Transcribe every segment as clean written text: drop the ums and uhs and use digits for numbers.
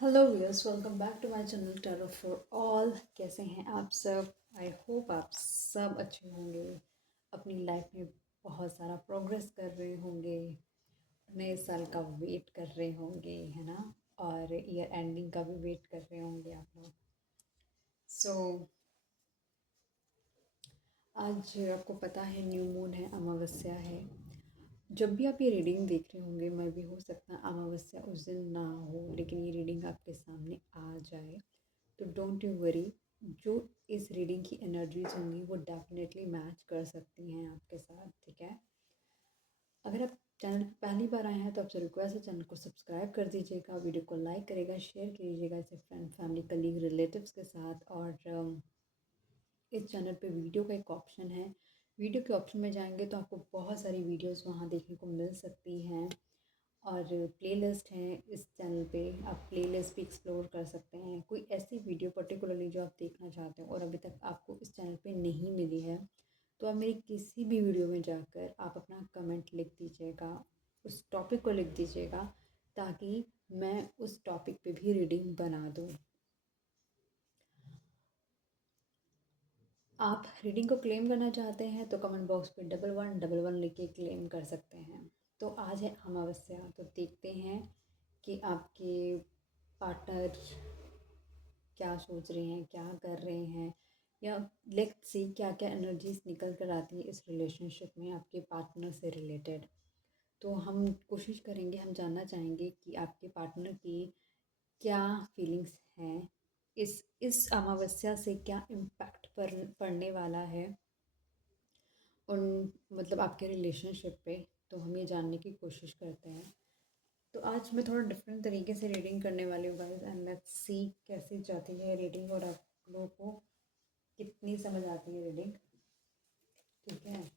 Hello viewers, welcome back to my channel tarot for all. कैसे हैं आप सब? आई होप आप सब अच्छे होंगे, अपनी लाइफ में बहुत सारा प्रोग्रेस कर रहे होंगे, नए साल का वेट कर रहे होंगे, है ना। और ईयर एंडिंग का भी वेट कर रहे होंगे आप लोग। सो आज आपको पता है न्यू मून है, अमावस्या है। जब भी आप ये रीडिंग देख रहे होंगे, मैं भी हो सकता है अमावस्या उस दिन ना हो, लेकिन ये रीडिंग आपके सामने आ जाए। तो डोंट यू वरी, जो इस रीडिंग की एनर्जीज होंगी वो डेफिनेटली मैच कर सकती हैं आपके साथ, ठीक है। अगर आप चैनल पर पहली बार आए हैं तो आपसे रिक्वेस्ट है चैनल को सब्सक्राइब कर दीजिएगा, वीडियो को लाइक करेगा, शेयर कीजिएगा इसे फ्रेंड, फैमिली, कलीग, रिलेटिव्स के साथ। और इस चैनल पे वीडियो का एक ऑप्शन है, वीडियो के ऑप्शन में जाएंगे तो आपको बहुत सारी वीडियोस वहाँ देखने को मिल सकती हैं। और प्लेलिस्ट है इस चैनल पे, आप प्लेलिस्ट भी एक्सप्लोर कर सकते हैं। कोई ऐसी वीडियो पर्टिकुलरली जो आप देखना चाहते हो और अभी तक आपको इस चैनल पे नहीं मिली है, तो आप मेरी किसी भी वीडियो में जाकर आप अपना कमेंट लिख दीजिएगा, उस टॉपिक को लिख दीजिएगा, ताकि मैं उस टॉपिक पे भी रीडिंग बना दूँ। आप रीडिंग को क्लेम करना चाहते हैं तो कमेंट बॉक्स पे 1111 लिख के क्लेम कर सकते हैं। तो आज है अमावस्या, तो देखते हैं कि आपके पार्टनर क्या सोच रहे हैं, क्या कर रहे हैं, या लेट्स सी क्या क्या एनर्जीज निकल कर आती है इस रिलेशनशिप में आपके पार्टनर से रिलेटेड। तो हम कोशिश करेंगे, हम जानना चाहेंगे कि आपके पार्टनर की क्या फीलिंग्स हैं, इस अमावस्या से क्या इम्पैक्ट पड़ने वाला है उन, मतलब आपके रिलेशनशिप पे। तो हम ये जानने की कोशिश करते हैं। तो आज मैं थोड़ा डिफरेंट तरीके से रीडिंग करने वाली हूँ गाइस, एंड लेट्स सी कैसी जाती है रीडिंग और आप लोगों को कितनी समझ आती है रीडिंग, ठीक है।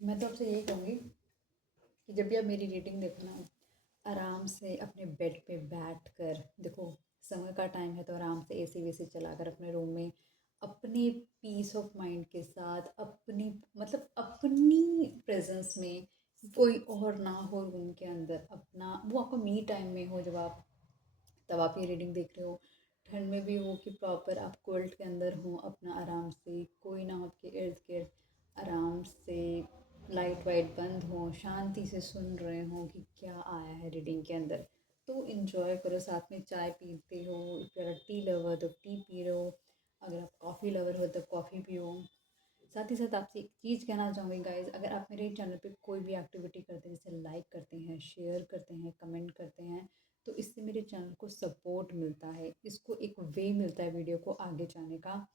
मैं तो आपसे यही कहूँगी कि जब भी आप मेरी रीडिंग देखो ना, आराम से अपने बेड पे बैठ कर देखो। समय का टाइम है तो आराम से एसी वेसी चलाकर अपने रूम में अपने पीस ऑफ माइंड के साथ, अपनी मतलब अपनी प्रेजेंस में, कोई और ना हो रूम के अंदर, अपना वो आपका मी टाइम में हो जब आप, तब आप ये रीडिंग देख रहे हो। ठंड में भी हो कि प्रॉपर आप कोल्ड के अंदर हो, अपना आराम से, कोई ना हो आपके इर्द गिर्द, आराम से लाइट वाइट बंद हो, शांति से सुन रहे हो कि क्या आया है रीडिंग के अंदर। तो इन्जॉय करो, साथ में चाय पीते हो, if you R tea lover तो टी पी रहे हो, अगर आप कॉफ़ी लवर हो तो कॉफ़ी पियो। साथ ही साथ आपसे एक चीज़ कहना चाहूँगी गाइज़, अगर आप मेरे चैनल पे कोई भी एक्टिविटी करते हैं, जैसे लाइक करते हैं, शेयर करते हैं, कमेंट करते हैं, तो इससे मेरे चैनल को सपोर्ट मिलता है, इसको एक वे मिलता है वीडियो को आगे जाने का,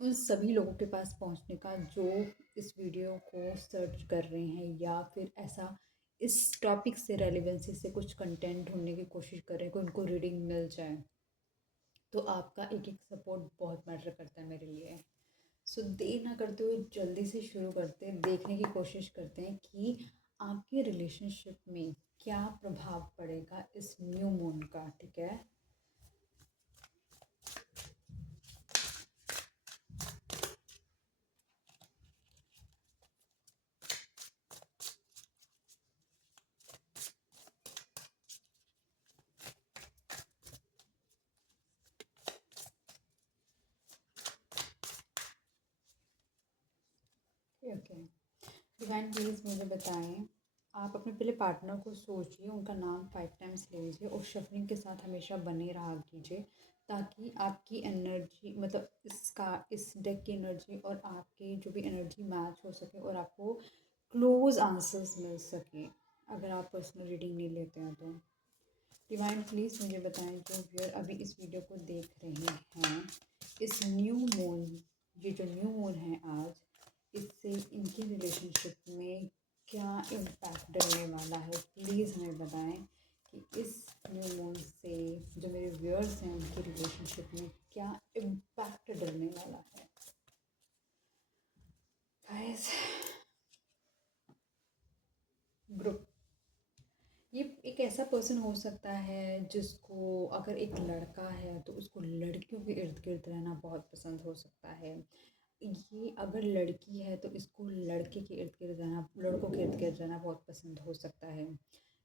उन सभी लोगों के पास पहुंचने का जो इस वीडियो को सर्च कर रहे हैं, या फिर ऐसा इस टॉपिक से रेलिवेंसी से कुछ कंटेंट ढूंढने की कोशिश कर रहे हैं कि उनको रीडिंग मिल जाए। तो आपका एक एक सपोर्ट बहुत मैटर करता है मेरे लिए। सो देर ना करते हुए जल्दी से शुरू करते हैं, देखने की कोशिश करते हैं कि आपके रिलेशनशिप में क्या प्रभाव पड़ेगा इस न्यू मून का, ठीक है। ओके, डिवाइन प्लीज़ मुझे बताएं, आप अपने पहले पार्टनर को सोचिए, उनका नाम 5 टाइम्स ले लीजिए और शफलिंग के साथ हमेशा बने रहा कीजिए, ताकि आपकी एनर्जी, मतलब इसका, इस डेक की एनर्जी और आपकी जो भी एनर्जी मैच हो सके और आपको क्लोज आंसर्स मिल सके, अगर आप पर्सनल रीडिंग नहीं लेते हैं तो। डिवाइन प्लीज़ मुझे बताएं, जो व्यूअर अभी इस वीडियो को देख रहे हैं, इस न्यू मून, ये जो न्यू मून है आज, इससे इनके रिलेशनशिप में क्या इम्पैक्ट डलने वाला है, प्लीज़ हमें बताएं कि इस न्यू मून से जो मेरे व्यूअर्स हैं उनके रिलेशनशिप में क्या इम्पैक्ट डलने वाला है। गाइस, ग्रुप, ये एक ऐसा पर्सन हो सकता है जिसको, अगर एक लड़का है तो उसको लड़कियों के इर्द गिर्द रहना बहुत पसंद हो सकता है। ये अगर लड़की है तो इसको लड़के के इर्द गिर्द रहना, लड़कों के इर्द गिर्द रहना बहुत पसंद हो सकता है।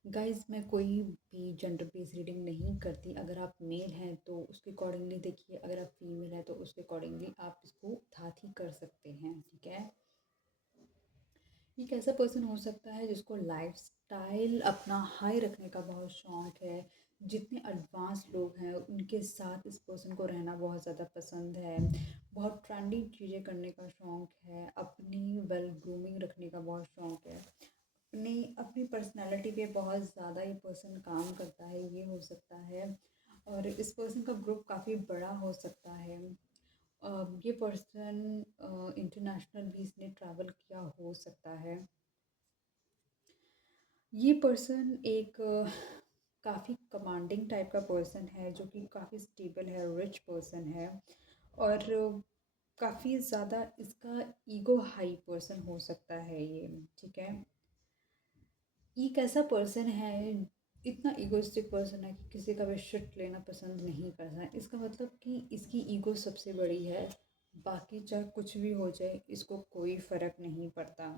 गाइस, मैं कोई भी जेंडर बेस्ड रीडिंग नहीं करती। अगर आप मेल हैं तो उसके अकॉर्डिंगली देखिए, अगर आप फीमेल हैं तो उसके अकॉर्डिंगली आप इसको थाथी कर सकते हैं, ठीक है। ये एक ऐसा पर्सन हो सकता है जिसको लाइफस्टाइल अपना हाई रखने का बहुत शौक है। जितने एडवांस लोग हैं उनके साथ इस पर्सन को रहना बहुत ज़्यादा पसंद है। बहुत ट्रेंडी चीज़ें करने का शौक है। अपनी वेल ग्रूमिंग रखने का बहुत शौक है। अपनी अपनी पर्सनैलिटी पे बहुत ज़्यादा ये पर्सन काम करता है, ये हो सकता है। और इस पर्सन का ग्रुप काफ़ी बड़ा हो सकता है। ये पर्सन इंटरनेशनल भी इसने ट्रैवल किया हो सकता है। ये पर्सन एक काफ़ी कमांडिंग टाइप का पर्सन है, जो कि काफ़ी स्टेबल है, रिच पर्सन है। और काफ़ी ज़्यादा इसका ईगो हाई पर्सन हो सकता है ये, ठीक है। ये कैसा पर्सन है, इतना ईगोइस्टिक पर्सन है कि किसी का भी शिट लेना पसंद नहीं करता है। इसका मतलब कि इसकी ईगो सबसे बड़ी है, बाकी चाहे कुछ भी हो जाए इसको कोई फ़र्क नहीं पड़ता।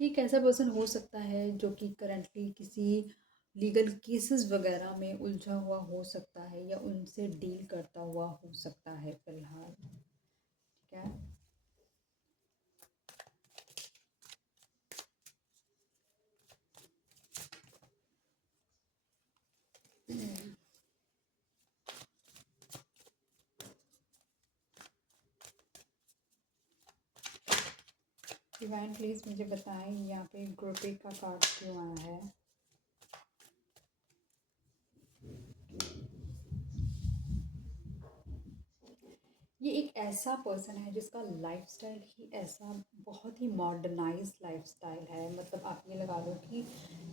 ये एक ऐसा पर्सन हो सकता है जो कि करंटली किसी लीगल केसेस वगैरह में उलझा हुआ हो सकता है, या उनसे डील करता हुआ हो सकता है फ़िलहाल, ठीक है। डिवाइन प्लीज़ मुझे बताएं यहाँ पे ग्रुपिंग का कार्ड क्यों आया है। ये एक ऐसा पर्सन है जिसका लाइफस्टाइल ही ऐसा बहुत ही मॉडर्नाइज लाइफस्टाइल है। मतलब आप ये लगा लो कि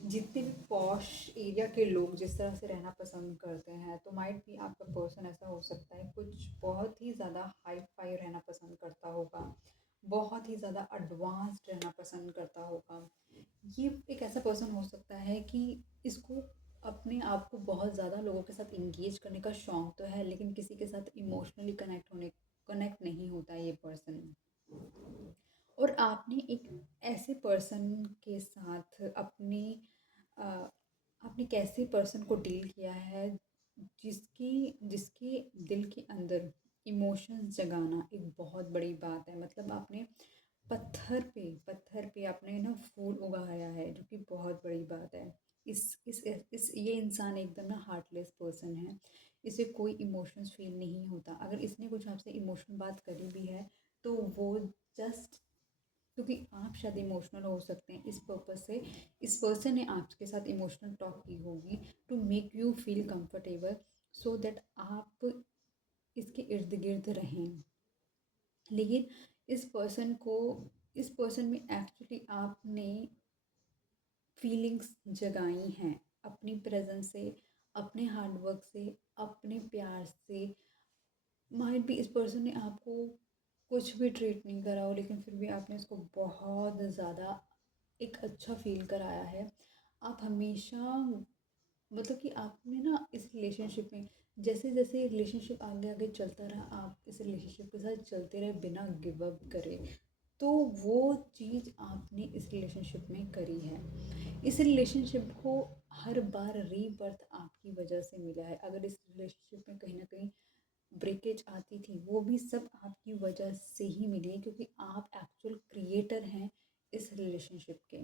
जितने भी पॉश एरिया के लोग जिस तरह से रहना पसंद करते हैं, तो माइट भी आपका पर्सन ऐसा हो सकता है कुछ बहुत ही ज़्यादा हाई फाई रहना पसंद करता होगा, बहुत ही ज़्यादा एडवांस्ड रहना पसंद करता होगा। ये एक ऐसा पर्सन हो सकता है कि इसको अपने आप को बहुत ज़्यादा लोगों के साथ इंगेज करने का शौक तो है, लेकिन किसी के साथ इमोशनली कनेक्ट नहीं होता ये पर्सन। और आपने एक ऐसे पर्सन के साथ अ, आपने कैसे पर्सन को डील किया है जिसकी जिसके दिल के अंदर इमोशंस जगाना एक बहुत बड़ी बात है। मतलब आपने पत्थर पे आपने ना फूल उगाया है, जो कि बहुत बड़ी बात है। इस ये इंसान एकदम ना हार्टलेस पर्सन है। इसे कोई इमोशंस फील नहीं होता। अगर इसने कुछ आपसे इमोशनल बात करी भी है तो वो जस्ट क्योंकि आप शायद इमोशनल हो सकते हैं, इस पर्पज़ से इस पर्सन ने आपके साथ इमोशनल टॉक की होगी to make you feel comfortable, so that आप इसके इर्द गिर्द रहें। लेकिन इस पर्सन को इस पर्सन में एक्चुअली आपने फीलिंग्स जगाई हैं अपनी प्रेजेंस से, अपने हार्डवर्क से, अपने प्यार से। माइट भी इस पर्सन ने आपको कुछ भी ट्रीट नहीं करा हो, लेकिन फिर भी आपने उसको बहुत ज़्यादा एक अच्छा फील कराया है। आप हमेशा मतलब कि आपने ना इस रिलेशनशिप में जैसे जैसे रिलेशनशिप आगे आगे चलता रहा, आप इस रिलेशनशिप के साथ चलते रहे बिना गिव अप करे। तो वो चीज़ आपने इस रिलेशनशिप में करी है। इस रिलेशनशिप को हर बार रीबर्थ आपकी वजह से मिला है। अगर इस रिलेशनशिप में कहीं ना कहीं ब्रेकेज आती थी, वो भी सब आपकी वजह से ही मिली है, क्योंकि आप एक्चुअल क्रिएटर हैं इस रिलेशनशिप के।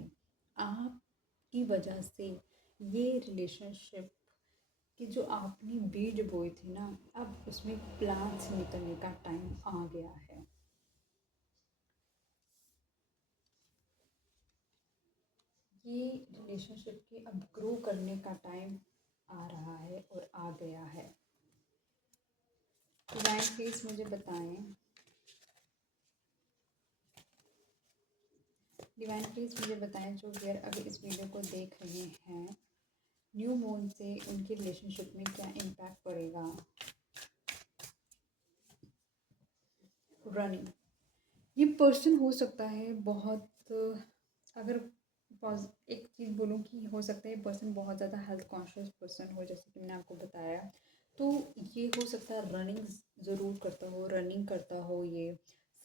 आपकी वजह से ये रिलेशनशिप कि जो आपने बीज बोए थे ना, अब उसमें प्लांट्स निकलने का टाइम आ गया है। ये रिलेशनशिप के अब ग्रो करने का टाइम आ रहा है और आ गया है। डिवाइन प्लीज मुझे बताएं, डिवाइन प्लीज मुझे बताएं जो वेयर अभी इस वीडियो को देख रहे हैं, न्यू मून से उनके रिलेशनशिप में क्या इम्पैक्ट पड़ेगा। रनिंग, ये पर्सन हो सकता है बहुत, अगर एक चीज़ बोलूँ कि हो सकता है ये पर्सन बहुत ज़्यादा हेल्थ कॉन्शियस पर्सन हो, जैसे कि मैंने आपको बताया। तो ये हो सकता है रनिंग ज़रूर करता हो, रनिंग करता हो, ये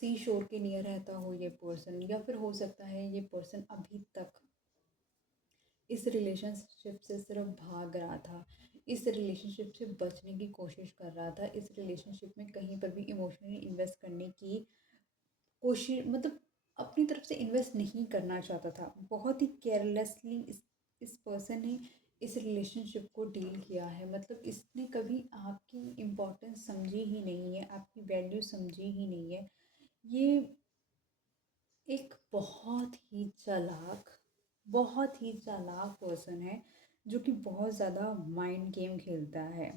सी शोर के नियर रहता हो ये पर्सन, या फिर हो सकता है ये पर्सन अभी तक इस रिलेशनशिप से सिर्फ भाग रहा था, इस रिलेशनशिप से बचने की कोशिश कर रहा था, इस रिलेशनशिप में कहीं पर भी इमोशनली इन्वेस्ट करने की कोशिश, मतलब अपनी तरफ से इन्वेस्ट नहीं करना चाहता था। बहुत ही केयरलेसली इस पर्सन ने इस रिलेशनशिप को डील किया है। मतलब इसने कभी आपकी इम्पोर्टेंस समझी ही नहीं है, आपकी वैल्यू समझी ही नहीं है। ये एक बहुत ही चालाक पर्सन है, जो कि बहुत ज़्यादा माइंड गेम खेलता है।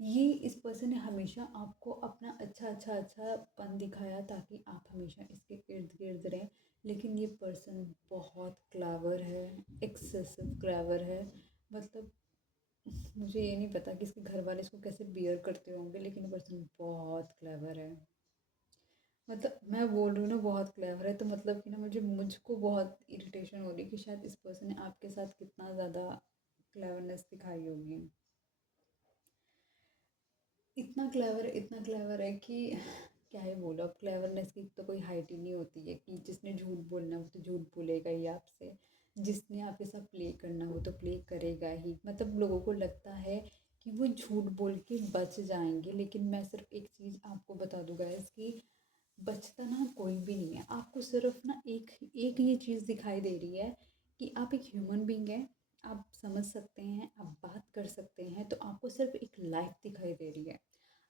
ये इस पर्सन ने हमेशा आपको अपना अच्छा-पन दिखाया ताकि आप हमेशा इसके इर्द-गिर्द रहें। लेकिन ये पर्सन बहुत क्लेवर है, एक्सेसिव क्लेवर है। मतलब मुझे ये नहीं पता कि इसके घर वाले इसको कैसे बियर करते होंगे, लेकिन ये पर्सन बहुत क्लेवर है। मतलब मैं बोल रही हूँ ना बहुत क्लेवर है, तो मतलब कि ना मुझको बहुत इरिटेशन हो रही है कि शायद इस पर्सन ने आपके साथ कितना ज़्यादा क्लेवरनेस दिखाई होगी। इतना क्लेवर है कि क्या ही बोलो। अब क्लेवरनेस की तो कोई हाइट ही नहीं होती है कि जिसने झूठ बोलना वो तो झूठ बोलेगा ही आपसे, जिसने आपके साथ प्ले करना वो तो प्ले करेगा ही। मतलब लोगों को लगता है कि वो झूठ बोल के बच जाएंगे, लेकिन मैं सिर्फ एक चीज़ आपको बता दूँ गाइस कि बचता ना कोई भी नहीं है। आपको सिर्फ ना एक एक ये चीज़ दिखाई दे रही है कि आप एक ह्यूमन बीइंग हैं, आप समझ सकते हैं, आप बात कर सकते हैं, तो आपको सिर्फ एक लाइफ दिखाई दे रही है।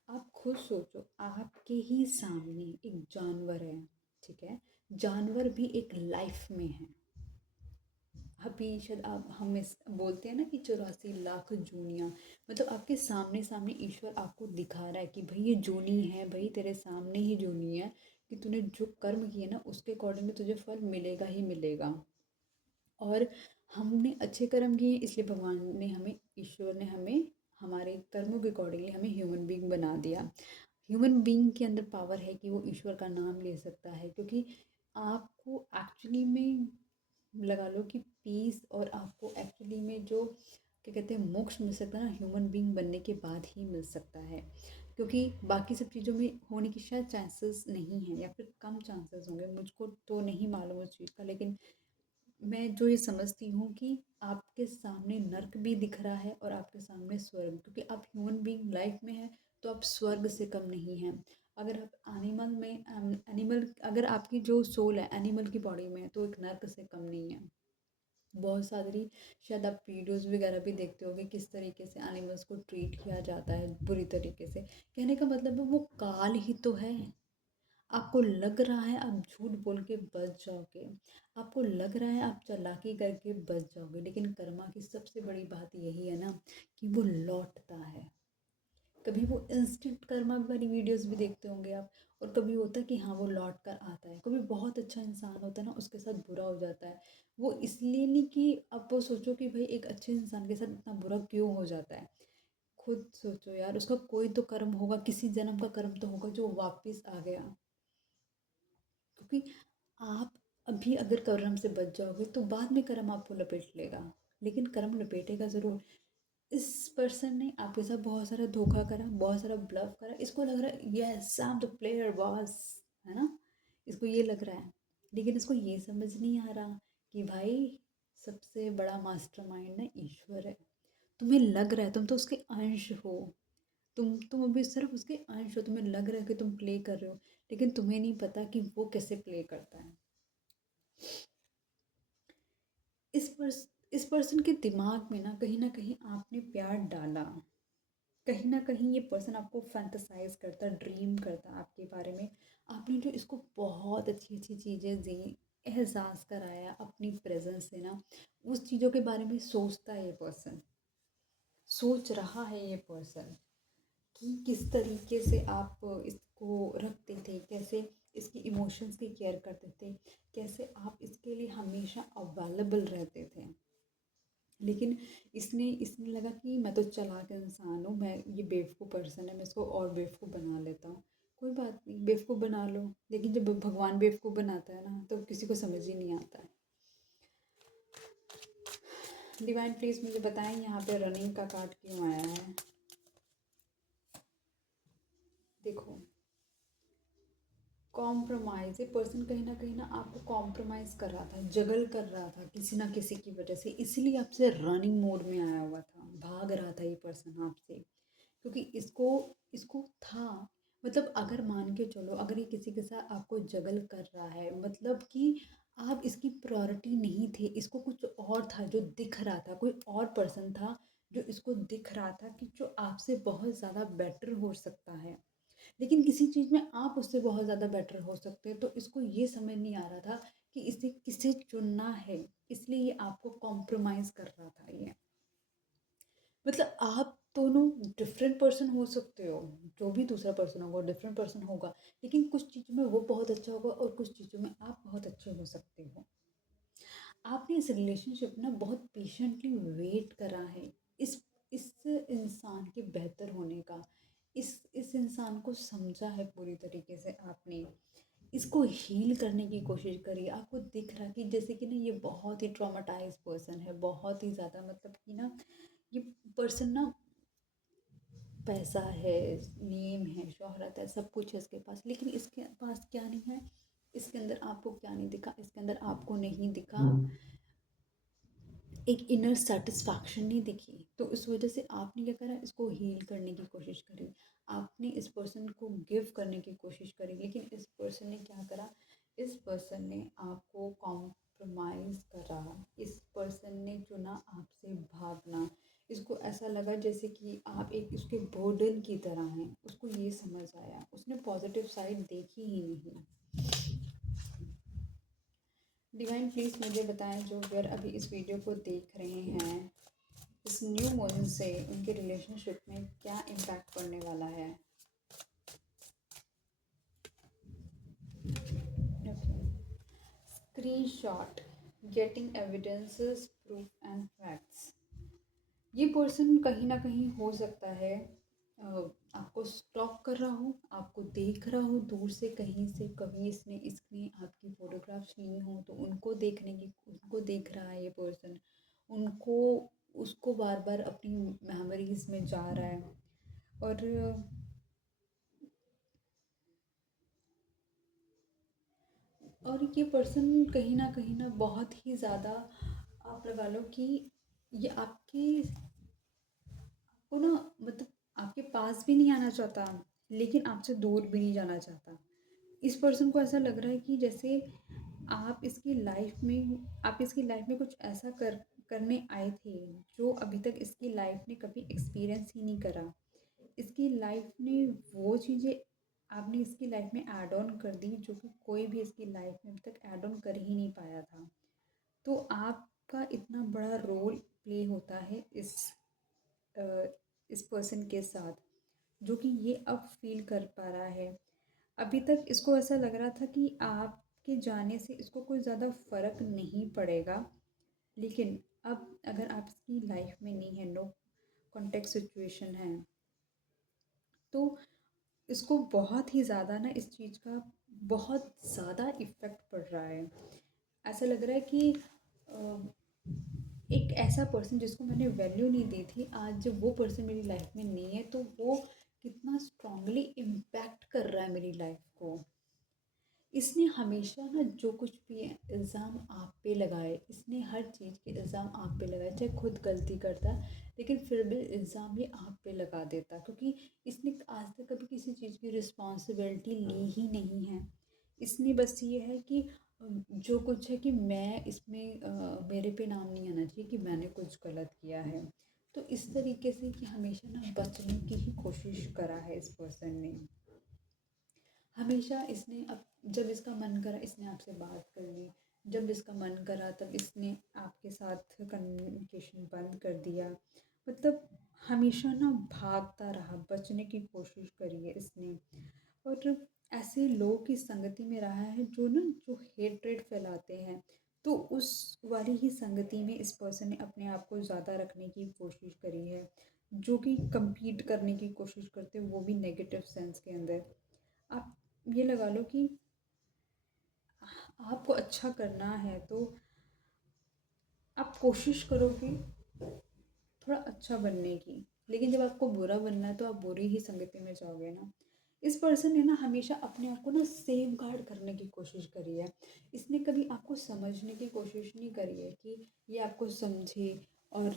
आप खुद सोचो, आपके ही सामने एक जानवर है, ठीक है? जानवर भी एक लाइफ में है। अभी शायद आप हम इस बोलते हैं ना कि 84 लाख जूनियाँ, मतलब आपके सामने सामने ईश्वर आपको दिखा रहा है कि भाई ये जूनी है, भाई तेरे सामने ही जूनी है, कि तूने जो कर्म किए ना उसके अकॉर्डिंग तुझे फल मिलेगा ही मिलेगा। और हमने अच्छे कर्म किए इसलिए भगवान ने हमें, ईश्वर ने हमें हमारे कर्मों के अकॉर्डिंगली हमें ह्यूमन बीइंग बना दिया। ह्यूमन बीइंग के अंदर पावर है कि वो ईश्वर का नाम ले सकता है, क्योंकि आपको एक्चुअली में लगा लो कि पीस, और आपको एक्चुअली में जो क्या कहते हैं मोक्ष मिल सकता है ना, ह्यूमन बीइंग बनने के बाद ही मिल सकता है। क्योंकि बाकी सब चीज़ों में होने की शायद चांसेस नहीं है, या फिर कम चांसेस होंगे, मुझको तो नहीं मालूम उस चीज़ का। लेकिन मैं जो ये समझती हूँ कि आपके सामने नर्क भी दिख रहा है और आपके सामने स्वर्ग, क्योंकि आप ह्यूमन बीइंग लाइफ में हैं तो आप स्वर्ग से कम नहीं हैं। अगर आप एनिमल, अगर आपकी जो सोल है एनिमल की बॉडी में है तो एक नर्क से कम नहीं है। बहुत सारी शायद आप वीडियोस वगैरह भी देखते होंगे किस तरीके से एनिमल्स को ट्रीट किया जाता है बुरी तरीके से। कहने का मतलब है वो काल ही तो है। आपको लग रहा है आप झूठ बोल के बच जाओगे, आपको लग रहा है आप चालाकी करके बच जाओगे, लेकिन कर्मा की सबसे बड़ी बात यही है ना कि वो लौटता है। कभी वो इंस्टेंट कर्मा वाली वीडियोस भी देखते होंगे आप, और कभी होता है कि हाँ वो लौट कर आता है। कभी बहुत अच्छा इंसान होता है ना उसके साथ बुरा हो जाता है, वो इसलिए नहीं कि अब वो सोचो कि भाई एक अच्छे इंसान के साथ इतना बुरा क्यों हो जाता है। खुद सोचो यार, उसका कोई तो कर्म होगा, किसी जन्म का कर्म तो होगा जो वापस आ गया। क्योंकि आप अभी अगर कर्म से बच जाओगे तो बाद में कर्म आपको लपेट लेगा, लेकिन कर्म लपेटेगा ज़रूर। इस पर्सन ने आपके साथ बहुत सारा धोखा करा, बहुत सारा ब्लफ करा, इसको लग रहा है yes I am the player boss, है ना? इसको ये लग रहा है, लेकिन इसको ये समझ नहीं आ रहा कि भाई सबसे बड़ा मास्टरमाइंड ना ईश्वर है। तुम्हें लग रहा है तुम तो उसके अंश हो, तुम अभी सिर्फ उसके अंश हो, तुम्हें लग रहा है कि तुम प्ले कर रहे हो, लेकिन तुम्हें नहीं पता कि वो कैसे प्ले करता है। इस पर्सन के दिमाग में ना कहीं आपने प्यार डाला, कहीं ना कहीं ये पर्सन आपको फैंटसाइज करता, ड्रीम करता आपके बारे में। आपने जो इसको बहुत अच्छी अच्छी चीज़ें दी, एहसास कराया अपनी प्रेजेंस से ना, उस चीज़ों के बारे में सोचता है ये पर्सन, सोच रहा है ये पर्सन कि किस तरीके से आप इसको रखते थे, कैसे इसकी इमोशंस की केयर करते थे, कैसे आप इसके लिए हमेशा अवेलेबल रहते थे। लेकिन इसने इसने लगा कि मैं तो चालाक इंसान हूँ, मैं ये बेवकूफ़ पर्सन है, मैं इसको और बेवकूफ़ बना लेता हूँ। कोई बात नहीं, बेवकूफ़ बना लो, लेकिन जब भगवान बेवकूफ़ बनाता है ना तो किसी को समझ ही नहीं आता है। डिवाइन प्लीज़ मुझे बताएं यहाँ पे रनिंग का कार्ड क्यों आया है? देखो, कॉम्प्रोमाइज़, ये पर्सन कहीं न आपको कॉम्प्रोमाइज़ कर रहा था, जगल कर रहा था किसी न किसी की वजह से, इसलिए आपसे रनिंग मोड में आया हुआ था, भाग रहा था ये पर्सन आपसे। क्योंकि इसको इसको था, मतलब अगर मान के चलो, अगर ये किसी के साथ आपको जगल कर रहा है, मतलब कि आप इसकी प्रायोरिटी नहीं थे, इसको कुछ और था जो दिख रहा था, कोई और पर्सन था जो इसको दिख रहा था कि जो आपसे बहुत ज़्यादा बेटर हो सकता है। लेकिन किसी चीज़ में आप उससे बहुत ज़्यादा बेटर हो सकते हैं, तो इसको ये समझ नहीं आ रहा था कि इसे किसे चुनना है, इसलिए ये आपको कॉम्प्रोमाइज़ कर रहा था ये। मतलब आप दोनों डिफरेंट पर्सन हो सकते हो, जो भी दूसरा पर्सन होगा डिफरेंट पर्सन होगा, लेकिन कुछ चीज़ों में वो बहुत अच्छा होगा और कुछ चीज़ों में आप बहुत अच्छे हो सकते हो। आपने इस रिलेशनशिप ना बहुत पेशेंटली वेट करा है इस इस इंसान के बेहतर होने का, इस इंसान को समझा है पूरी तरीके से आपने, इसको हील करने की कोशिश करी। आपको दिख रहा कि जैसे कि ना ये बहुत ही ट्रॉमाटाइज पर्सन है, बहुत ही ज़्यादा, मतलब कि ना ये पर्सन ना, पैसा है, नेम है, शोहरत है, सब कुछ है इसके पास, लेकिन इसके पास क्या नहीं है, इसके अंदर आपको क्या नहीं दिखा, इसके अंदर आपको नहीं दिखा, एक इनर सेटिस्फैक्शन नहीं दिखी। तो उस वजह से आपने क्या करा, इसको हील करने की कोशिश करी, आपने इस पर्सन को गिव करने की कोशिश करी, लेकिन इस पर्सन ने क्या करा, इस पर्सन ने आपको कॉम्प्रोमाइज़ करा, इस पर्सन ने चुना आपसे भागना। इसको ऐसा लगा जैसे कि आप एक उसके बर्डन की तरह हैं, उसको ये समझ आया, उसने पॉजिटिव साइड देखी ही नहीं। डिवाइन प्लीज़ मुझे बताएं, जो व्यूअर अभी इस वीडियो को देख रहे हैं, इस न्यू मून से उनके रिलेशनशिप में क्या इम्पैक्ट पड़ने वाला है। Screenshot, getting evidences, proof and facts. ये पर्सन कहीं ना कहीं हो सकता है आपको स्टॉक कर रहा हो, आपको देख रहा हो दूर से कहीं से, कभी इसने इसने आपकी फ़ोटोग्राफ्स ली हो तो उनको देखने की, उनको देख रहा है ये पर्सन, उनको, उसको बार बार अपनी मेमोरीज में जा रहा है। और ये पर्सन कहीं ना बहुत ही ज़्यादा, आप लगा लो कि ये आपकी, आपको ना, मतलब आपके पास भी नहीं आना चाहता, लेकिन आपसे दूर भी नहीं जाना चाहता। इस पर्सन को ऐसा लग रहा है कि जैसे आप इसकी लाइफ में कुछ ऐसा करने आए थे जो अभी तक इसकी लाइफ ने कभी एक्सपीरियंस ही नहीं करा। इसकी लाइफ ने वो चीज़ें, आपने इसकी लाइफ में ऐड ऑन कर दी जो कि कोई भी इसकी लाइफ में अभी तक ऐड ऑन कर ही नहीं पाया था। तो आपका इतना बड़ा रोल प्ले होता है अ, इस पर्सन के साथ, जो कि ये अब फील कर पा रहा है। अभी तक इसको ऐसा लग रहा था कि आपके जाने से इसको कोई ज़्यादा फ़र्क नहीं पड़ेगा, लेकिन अब अगर आप इसकी लाइफ में नहीं है, नो कॉन्टेक्ट सिचुएशन है, तो इसको बहुत ही ज़्यादा ना इस चीज़ का बहुत ज़्यादा इफ़ेक्ट पड़ रहा है। ऐसा लग रहा है कि एक ऐसा पर्सन जिसको मैंने वैल्यू नहीं दी थी, आज जब वो पर्सन मेरी लाइफ में नहीं है तो वो कितना स्ट्रांगली इम्पैक्ट कर रहा है मेरी लाइफ को। इसने हमेशा ना जो कुछ भी इल्ज़ाम आप पे लगाए, इसने हर चीज़ के इल्ज़ाम आप पे लगाए, चाहे खुद गलती करता लेकिन फिर भी इल्ज़ाम ये आप पे लगा देता, क्योंकि इसने आज तक कभी किसी चीज़ की रिस्पॉन्सिबिलिटी ली ही नहीं है। इसने बस ये है कि जो कुछ है कि मैं इसमें मेरे पे नाम नहीं आना चाहिए कि मैंने कुछ गलत किया है। तो इस तरीके से कि हमेशा ना बचने की ही कोशिश करा है इस पर्सन ने। हमेशा इसने, अब जब इसका मन करा इसने आपसे बात कर ली, जब इसका मन करा तब इसने आपके साथ कम्युनिकेशन बंद कर दिया। मतलब हमेशा ना भागता रहा, बचने की कोशिश करी है इसने। और ऐसे लोगों की संगति में रहा है जो ना, जो हेट्रेड फैलाते हैं, तो उस वाली ही संगति में इस पर्सन ने अपने आप को ज़्यादा रखने की कोशिश करी है, जो कि compete करने की कोशिश करते हैं, वो भी नेगेटिव सेंस के अंदर। आप ये लगा लो कि आपको अच्छा करना है तो आप कोशिश करोगे थोड़ा अच्छा बनने की, लेकिन जब आपको बुरा बनना है तो आप बुरी ही संगति में जाओगे ना। इस पर्सन ने ना हमेशा अपने आप को ना सेफ गार्ड करने की कोशिश करी है। इसने कभी आपको समझने की कोशिश नहीं करी है कि ये आपको समझे और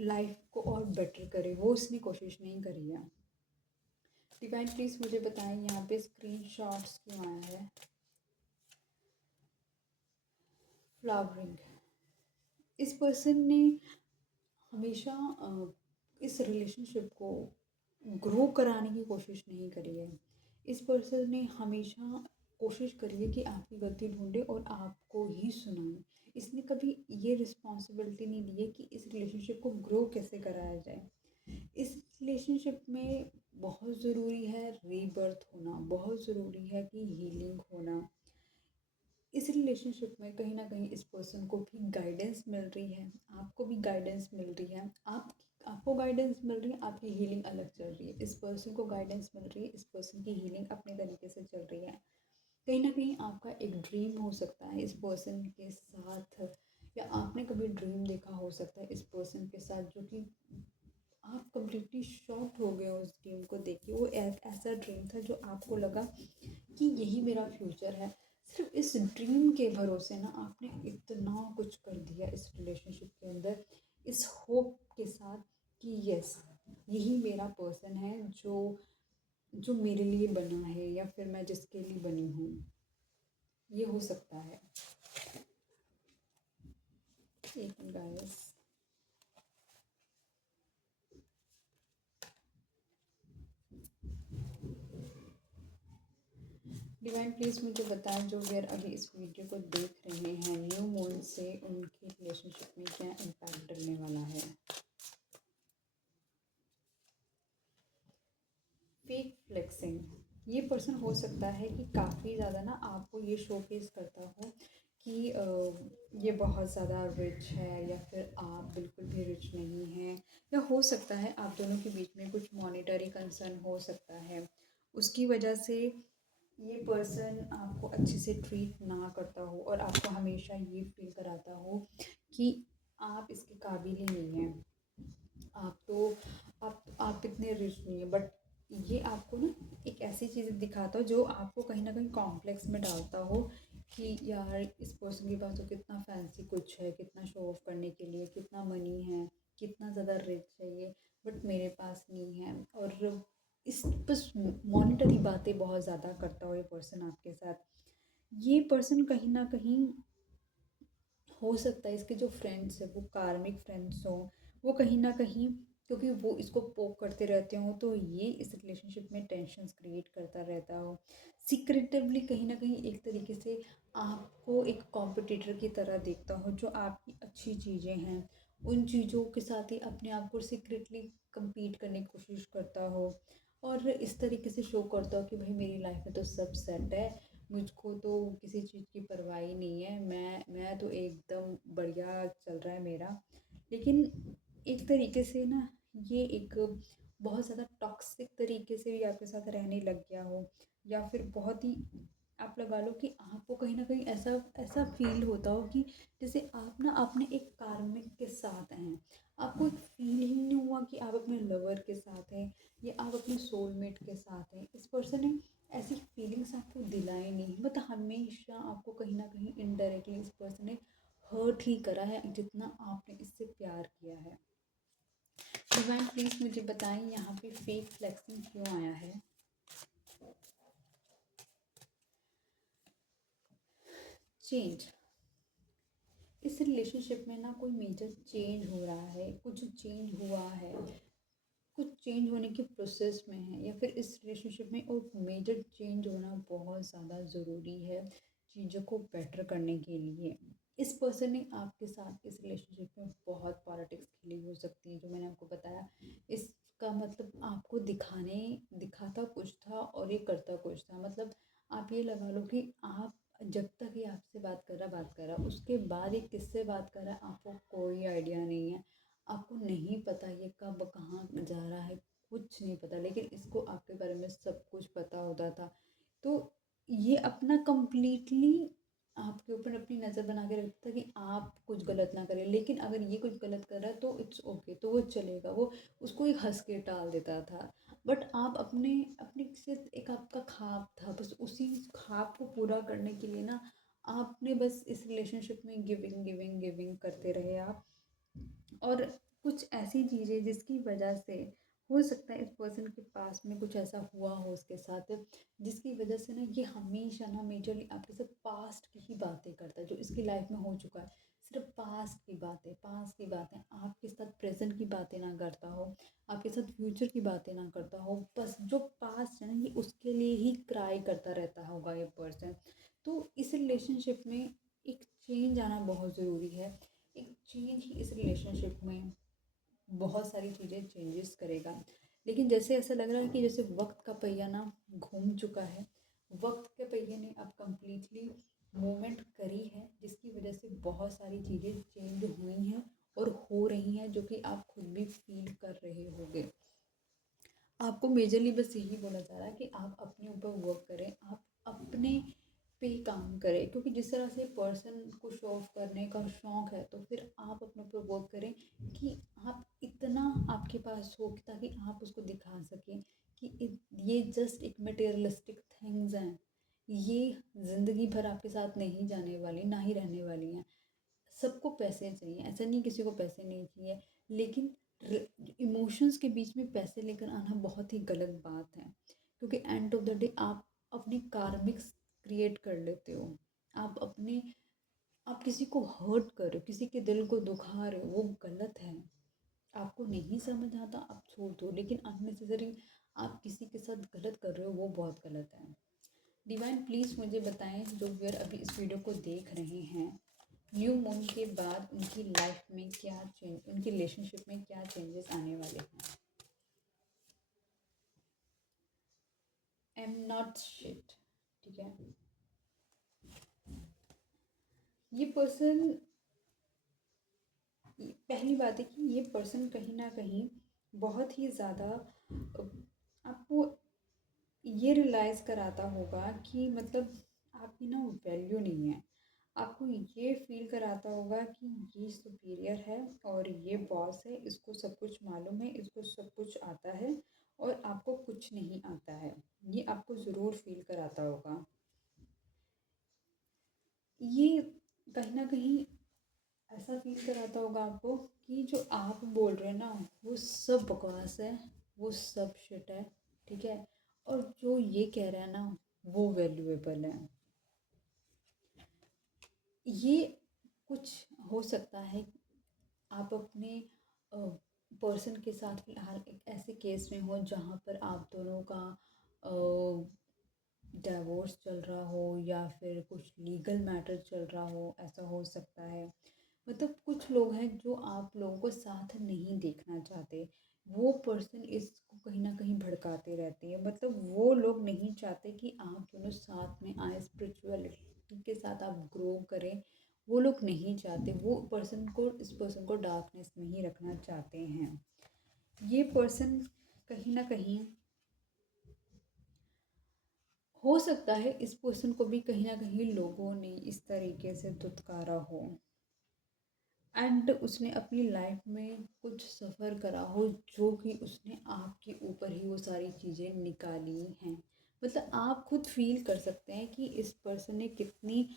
लाइफ को और बेटर करे, वो इसने कोशिश नहीं करी है। डिवाइन प्लीज़ मुझे बताएं यहाँ पे स्क्रीन शॉट्स क्यों आया है। फ्लावरिंग, इस पर्सन ने हमेशा इस रिलेशनशिप को ग्रो कराने की कोशिश नहीं करी है। इस पर्सन ने हमेशा कोशिश करी है कि आपकी गलती ढूंढे और आपको ही सुनाए। इसने कभी ये रिस्पॉन्सिबिलिटी नहीं ली है कि इस रिलेशनशिप को ग्रो कैसे कराया जाए। इस रिलेशनशिप में बहुत ज़रूरी है रीबर्थ होना, बहुत ज़रूरी है कि हीलिंग होना। इस रिलेशनशिप में कहीं ना कहीं इस पर्सन को भी गाइडेंस मिल रही है, आपको भी गाइडेंस मिल रही है। आपको गाइडेंस मिल रही है, आपकी हीलिंग अलग चल रही है। इस पर्सन को गाइडेंस मिल रही है, इस पर्सन की हीलिंग अपने तरीके से चल रही है। कहीं ना कहीं आपका एक ड्रीम हो सकता है इस पर्सन के साथ, या आपने कभी ड्रीम देखा हो सकता है इस पर्सन के साथ, जो कि आप कंप्लीटली शॉक्ड हो गए उस ड्रीम को देख के। वो एक ऐसा ड्रीम था जो आपको लगा कि यही मेरा फ्यूचर है। सिर्फ इस ड्रीम के भरोसे ना आपने इतना कुछ कर दिया इस रिलेशनशिप के अंदर, इस होप के साथ कि यस यही मेरा पर्सन है जो जो मेरे लिए बना है, या फिर मैं जिसके लिए बनी हूँ। ये हो सकता है। एक मिनट गाइस। डिवाइन प्लीज़ मुझे बताएं जो वेयर अभी इस वीडियो को देख रहे हैं, न्यू मून से उनकी रिलेशनशिप में क्या इम्पैक्ट डलने वाला है। फेक फ्लेक्सिंग, ये पर्सन हो सकता है कि काफ़ी ज़्यादा ना आपको ये शोकेस करता हो कि ये बहुत ज़्यादा रिच है, या फिर आप बिल्कुल भी रिच नहीं हैं, या हो सकता है आप दोनों के बीच में कुछ मॉनेटरी कंसर्न हो सकता है। उसकी वजह से ये पर्सन आपको अच्छे से ट्रीट ना करता हो और आपको हमेशा ये फील कराता हो कि आप इसके काबिल ही नहीं हैं। आप तो आप इतने रिच नहीं है, बट ये आपको ना एक ऐसी चीज़ दिखाता हो जो आपको कहीं ना कहीं कॉम्प्लेक्स में डालता हो कि यार इस पर्सन के पास तो कितना फैंसी कुछ है, कितना शो ऑफ करने के लिए, कितना मनी है, कितना ज़्यादा रिच है ये, बट मेरे पास नहीं है। और इस बस मॉनिटरी बातें बहुत ज़्यादा करता हो ये पर्सन आपके साथ। ये पर्सन कहीं ना कहीं हो सकता है इसके जो फ्रेंड्स हैं वो कार्मिक फ्रेंड्स हों, वो कहीं ना कहीं क्योंकि वो इसको पोक करते रहते हों, तो ये इस रिलेशनशिप में टेंशन्स क्रिएट करता रहता हो। सीक्रेटिवली कहीं ना कहीं एक तरीके से आपको एक कॉम्पिटिटर की तरह देखता हो, जो आपकी अच्छी चीज़ें हैं उन चीज़ों के साथ ही अपने आप को सीक्रेटली compete करने की कोशिश करता हो, और इस तरीके से शो करता हो कि भाई मेरी लाइफ में तो सब सेट है, मुझको तो किसी चीज़ की परवाह ही नहीं है, मैं तो एकदम बढ़िया चल रहा है मेरा। लेकिन एक तरीके से ना ये एक बहुत ज़्यादा टॉक्सिक तरीके से भी आपके साथ रहने लग गया हो, या फिर बहुत ही आप लगा लो कि आपको कहीं न कहीं ऐसा ऐसा फ़ील होता हो कि जैसे आप ना अपने एक कार्मिक के साथ हैं। आपको एक फ़ील ही नहीं हुआ कि आप अपने लवर के साथ हैं, या आप अपने सोलमेट के साथ हैं। इस पर्सन ने ऐसी फीलिंग्स आपको दिलाई नहीं, मतलब हमेशा आपको कहीं न कहीं इनडायरेक्टली इस पर्सन ने हर्ट ही करा है, जितना आपने इससे प्यार किया है। डिवाइन प्लीज़ मुझे बताएं यहाँ पे फेक फ्लेक्सिंग क्यों आया है। चेंज, इस रिलेशनशिप में ना कोई मेजर चेंज हो रहा है, कुछ चेंज हुआ है, कुछ चेंज होने के प्रोसेस में है, या फिर इस रिलेशनशिप में एक मेजर चेंज होना बहुत ज़्यादा ज़रूरी है चीज़ों को बेटर करने के लिए। इस पर्सन ने आपके साथ इस रिलेशनशिप में बहुत पॉलिटिक्स खेली हो सकती है, जो मैंने आपको बताया। इसका मतलब आपको दिखाता कुछ था और ये करता कुछ था। मतलब आप ये लगा लो कि आप जब तक ये आपसे बात कर रहा उसके बाद ये किससे बात कर रहा है आपको कोई आइडिया नहीं है। आपको नहीं पता ये कब कहाँ जा रहा है, कुछ नहीं पता, लेकिन इसको आपके बारे में सब कुछ पता होता था। तो ये अपना कंप्लीटली आपके ऊपर अपनी नज़र बना के रखता था कि आप कुछ गलत ना करें, लेकिन अगर ये कुछ गलत कर रहा है तो इट्स ओके, तो वो चलेगा, वो उसको एक हंस के टाल देता था। बट आप अपने अपने सिर्फ एक आपका ख्वाब था, बस उसी ख्वाब को पूरा करने के लिए ना आपने बस इस रिलेशनशिप में गिविंग गिविंग गिविंग करते रहे आप। और कुछ ऐसी चीज़ें जिसकी वजह से हो सकता है इस पर्सन के पास में कुछ ऐसा हुआ हो उसके साथ, जिसकी वजह से ना ये हमेशा ना मेजरली आपके साथ पास्ट की ही बातें करता है, जो इसकी लाइफ में हो चुका है। सिर्फ पास्ट की बातें आपके साथ प्रेजेंट की बातें ना करता हो, आपके साथ फ्यूचर की बातें ना करता हो, बस जो पास्ट है ना ये उसके लिए ही क्राई करता रहता होगा ये पर्सन। तो इस रिलेशनशिप में एक चेंज आना बहुत ज़रूरी है। एक चेंज ही इस रिलेशनशिप में बहुत सारी चीज़ें चेंजेस करेगा। लेकिन जैसे ऐसा लग रहा है कि जैसे वक्त का पहिया ना घूम चुका है, वक्त के पहिए ने अब कंप्लीटली मूवमेंट करी है, जिसकी वजह से बहुत सारी चीज़ें चेंज हुई हैं और हो रही हैं, जो कि आप खुद भी फील कर रहे होंगे। आपको मेजरली बस यही बोला जा रहा है कि आप अपने ऊपर वर्क करें, आप अपने पे काम करें, क्योंकि जिस तरह से पर्सन को शो ऑफ करने का शौक है, तो फिर आप अपने ऊपर वर्क करें कि आप इतना आपके पास हो कि ताकि आप उसको दिखा सकें कि ये जस्ट एक मटेरियलिस्टिक थिंग्स हैं, ये ज़िंदगी भर आपके साथ नहीं जाने वाली, ना ही रहने वाली हैं। सबको पैसे चाहिए, ऐसा नहीं किसी को पैसे नहीं चाहिए, लेकिन इमोशंस के बीच में पैसे लेकर आना बहुत ही गलत बात है, क्योंकि एंड ऑफ द डे आप अपनी कार्मिक्स क्रिएट कर लेते हो। आप अपने आप किसी को हर्ट कर रहे हो, किसी के दिल को दुखा रहे हो, वो गलत है। आपको नहीं समझ आता आप छोड़ दो, लेकिन अननेसेसरी आप किसी के साथ गलत कर रहे हो, वो बहुत गलत है। डिवाइन प्लीज़ मुझे बताएं, जो व्यूअर अभी इस वीडियो को देख रहे हैं, न्यू मून के बाद उनकी लाइफ में क्या चेंज, उनकी रिलेशनशिप में क्या चेंजेस आने वाले हैं। एम नॉट शिट, ठीक है। ये पर्सन, पहली बात है कि ये पर्सन कहीं ना कहीं बहुत ही ज़्यादा आपको ये रियलाइज़ कराता होगा कि मतलब आपकी ना वैल्यू नहीं है। आपको ये फील कराता होगा कि ये सुपीरियर है और ये बॉस है, इसको सब कुछ मालूम है, इसको सब कुछ आता है और आपको कुछ नहीं आता है। ये आपको ज़रूर फील कराता होगा। ये कहीं ना कहीं ऐसा फील कराता होगा आपको कि जो आप बोल रहे हैं ना वो सब बकवास है, वो सब शिट है, ठीक है। और जो ये कह रहा है ना वो वैल्यूएबल है। ये कुछ हो सकता है आप अपने पर्सन के साथ फ़िलहाल एक ऐसे केस में हो जहाँ पर आप दोनों का डिवोर्स चल रहा हो या फिर कुछ लीगल मैटर चल रहा हो, ऐसा हो सकता है। मतलब कुछ लोग हैं जो आप लोगों को साथ नहीं देखना चाहते, वो पर्सन इसको कहीं ना कहीं भड़काते रहते हैं। मतलब वो लोग नहीं चाहते कि आप दोनों साथ में आए, स्पिरिचुअलिटी के साथ आप ग्रो करें। वो लोग नहीं चाहते, वो पर्सन को, इस पर्सन को डार्कनेस में ही रखना चाहते हैं। ये पर्सन कहीं ना कहीं हो सकता है इस पर्सन को भी कहीं ना कहीं लोगों ने इस तरीके से दुत्कारा हो एंड उसने अपनी लाइफ में कुछ सफ़र करा हो, जो कि उसने आपके ऊपर ही वो सारी चीज़ें निकाली हैं। मतलब आप खुद फील कर सकते हैं कि इस पर्सन ने कितनी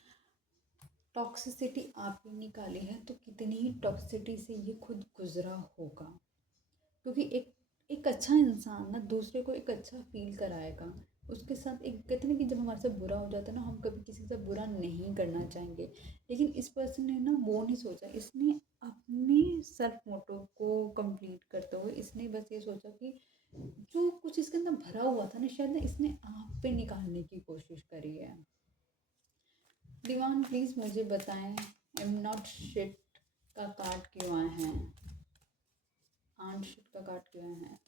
टॉक्सिसिटी आप पे निकाली है, तो कितनी ही टॉक्सिसिटी से ये खुद गुजरा होगा। क्योंकि एक अच्छा इंसान ना दूसरे को एक अच्छा फील कराएगा। उसके साथ एक कहते हैं ना कि जब हमारे साथ बुरा हो जाता है ना, हम कभी किसी से बुरा नहीं करना चाहेंगे, लेकिन इस पर्सन ने ना वो नहीं सोचा। इसने अपने सेल्फ मोटो को कंप्लीट करते हुए इसने बस ये सोचा कि जो कुछ इसके अंदर भरा हुआ था ना, शायद ना इसने आप पे निकालने की कोशिश करी है। दीवान प्लीज़ मुझे बताएं, एम नॉट शिट का कार्ड क्यों आए हैं, आंट शिट का कार्ड क्यों आए हैं।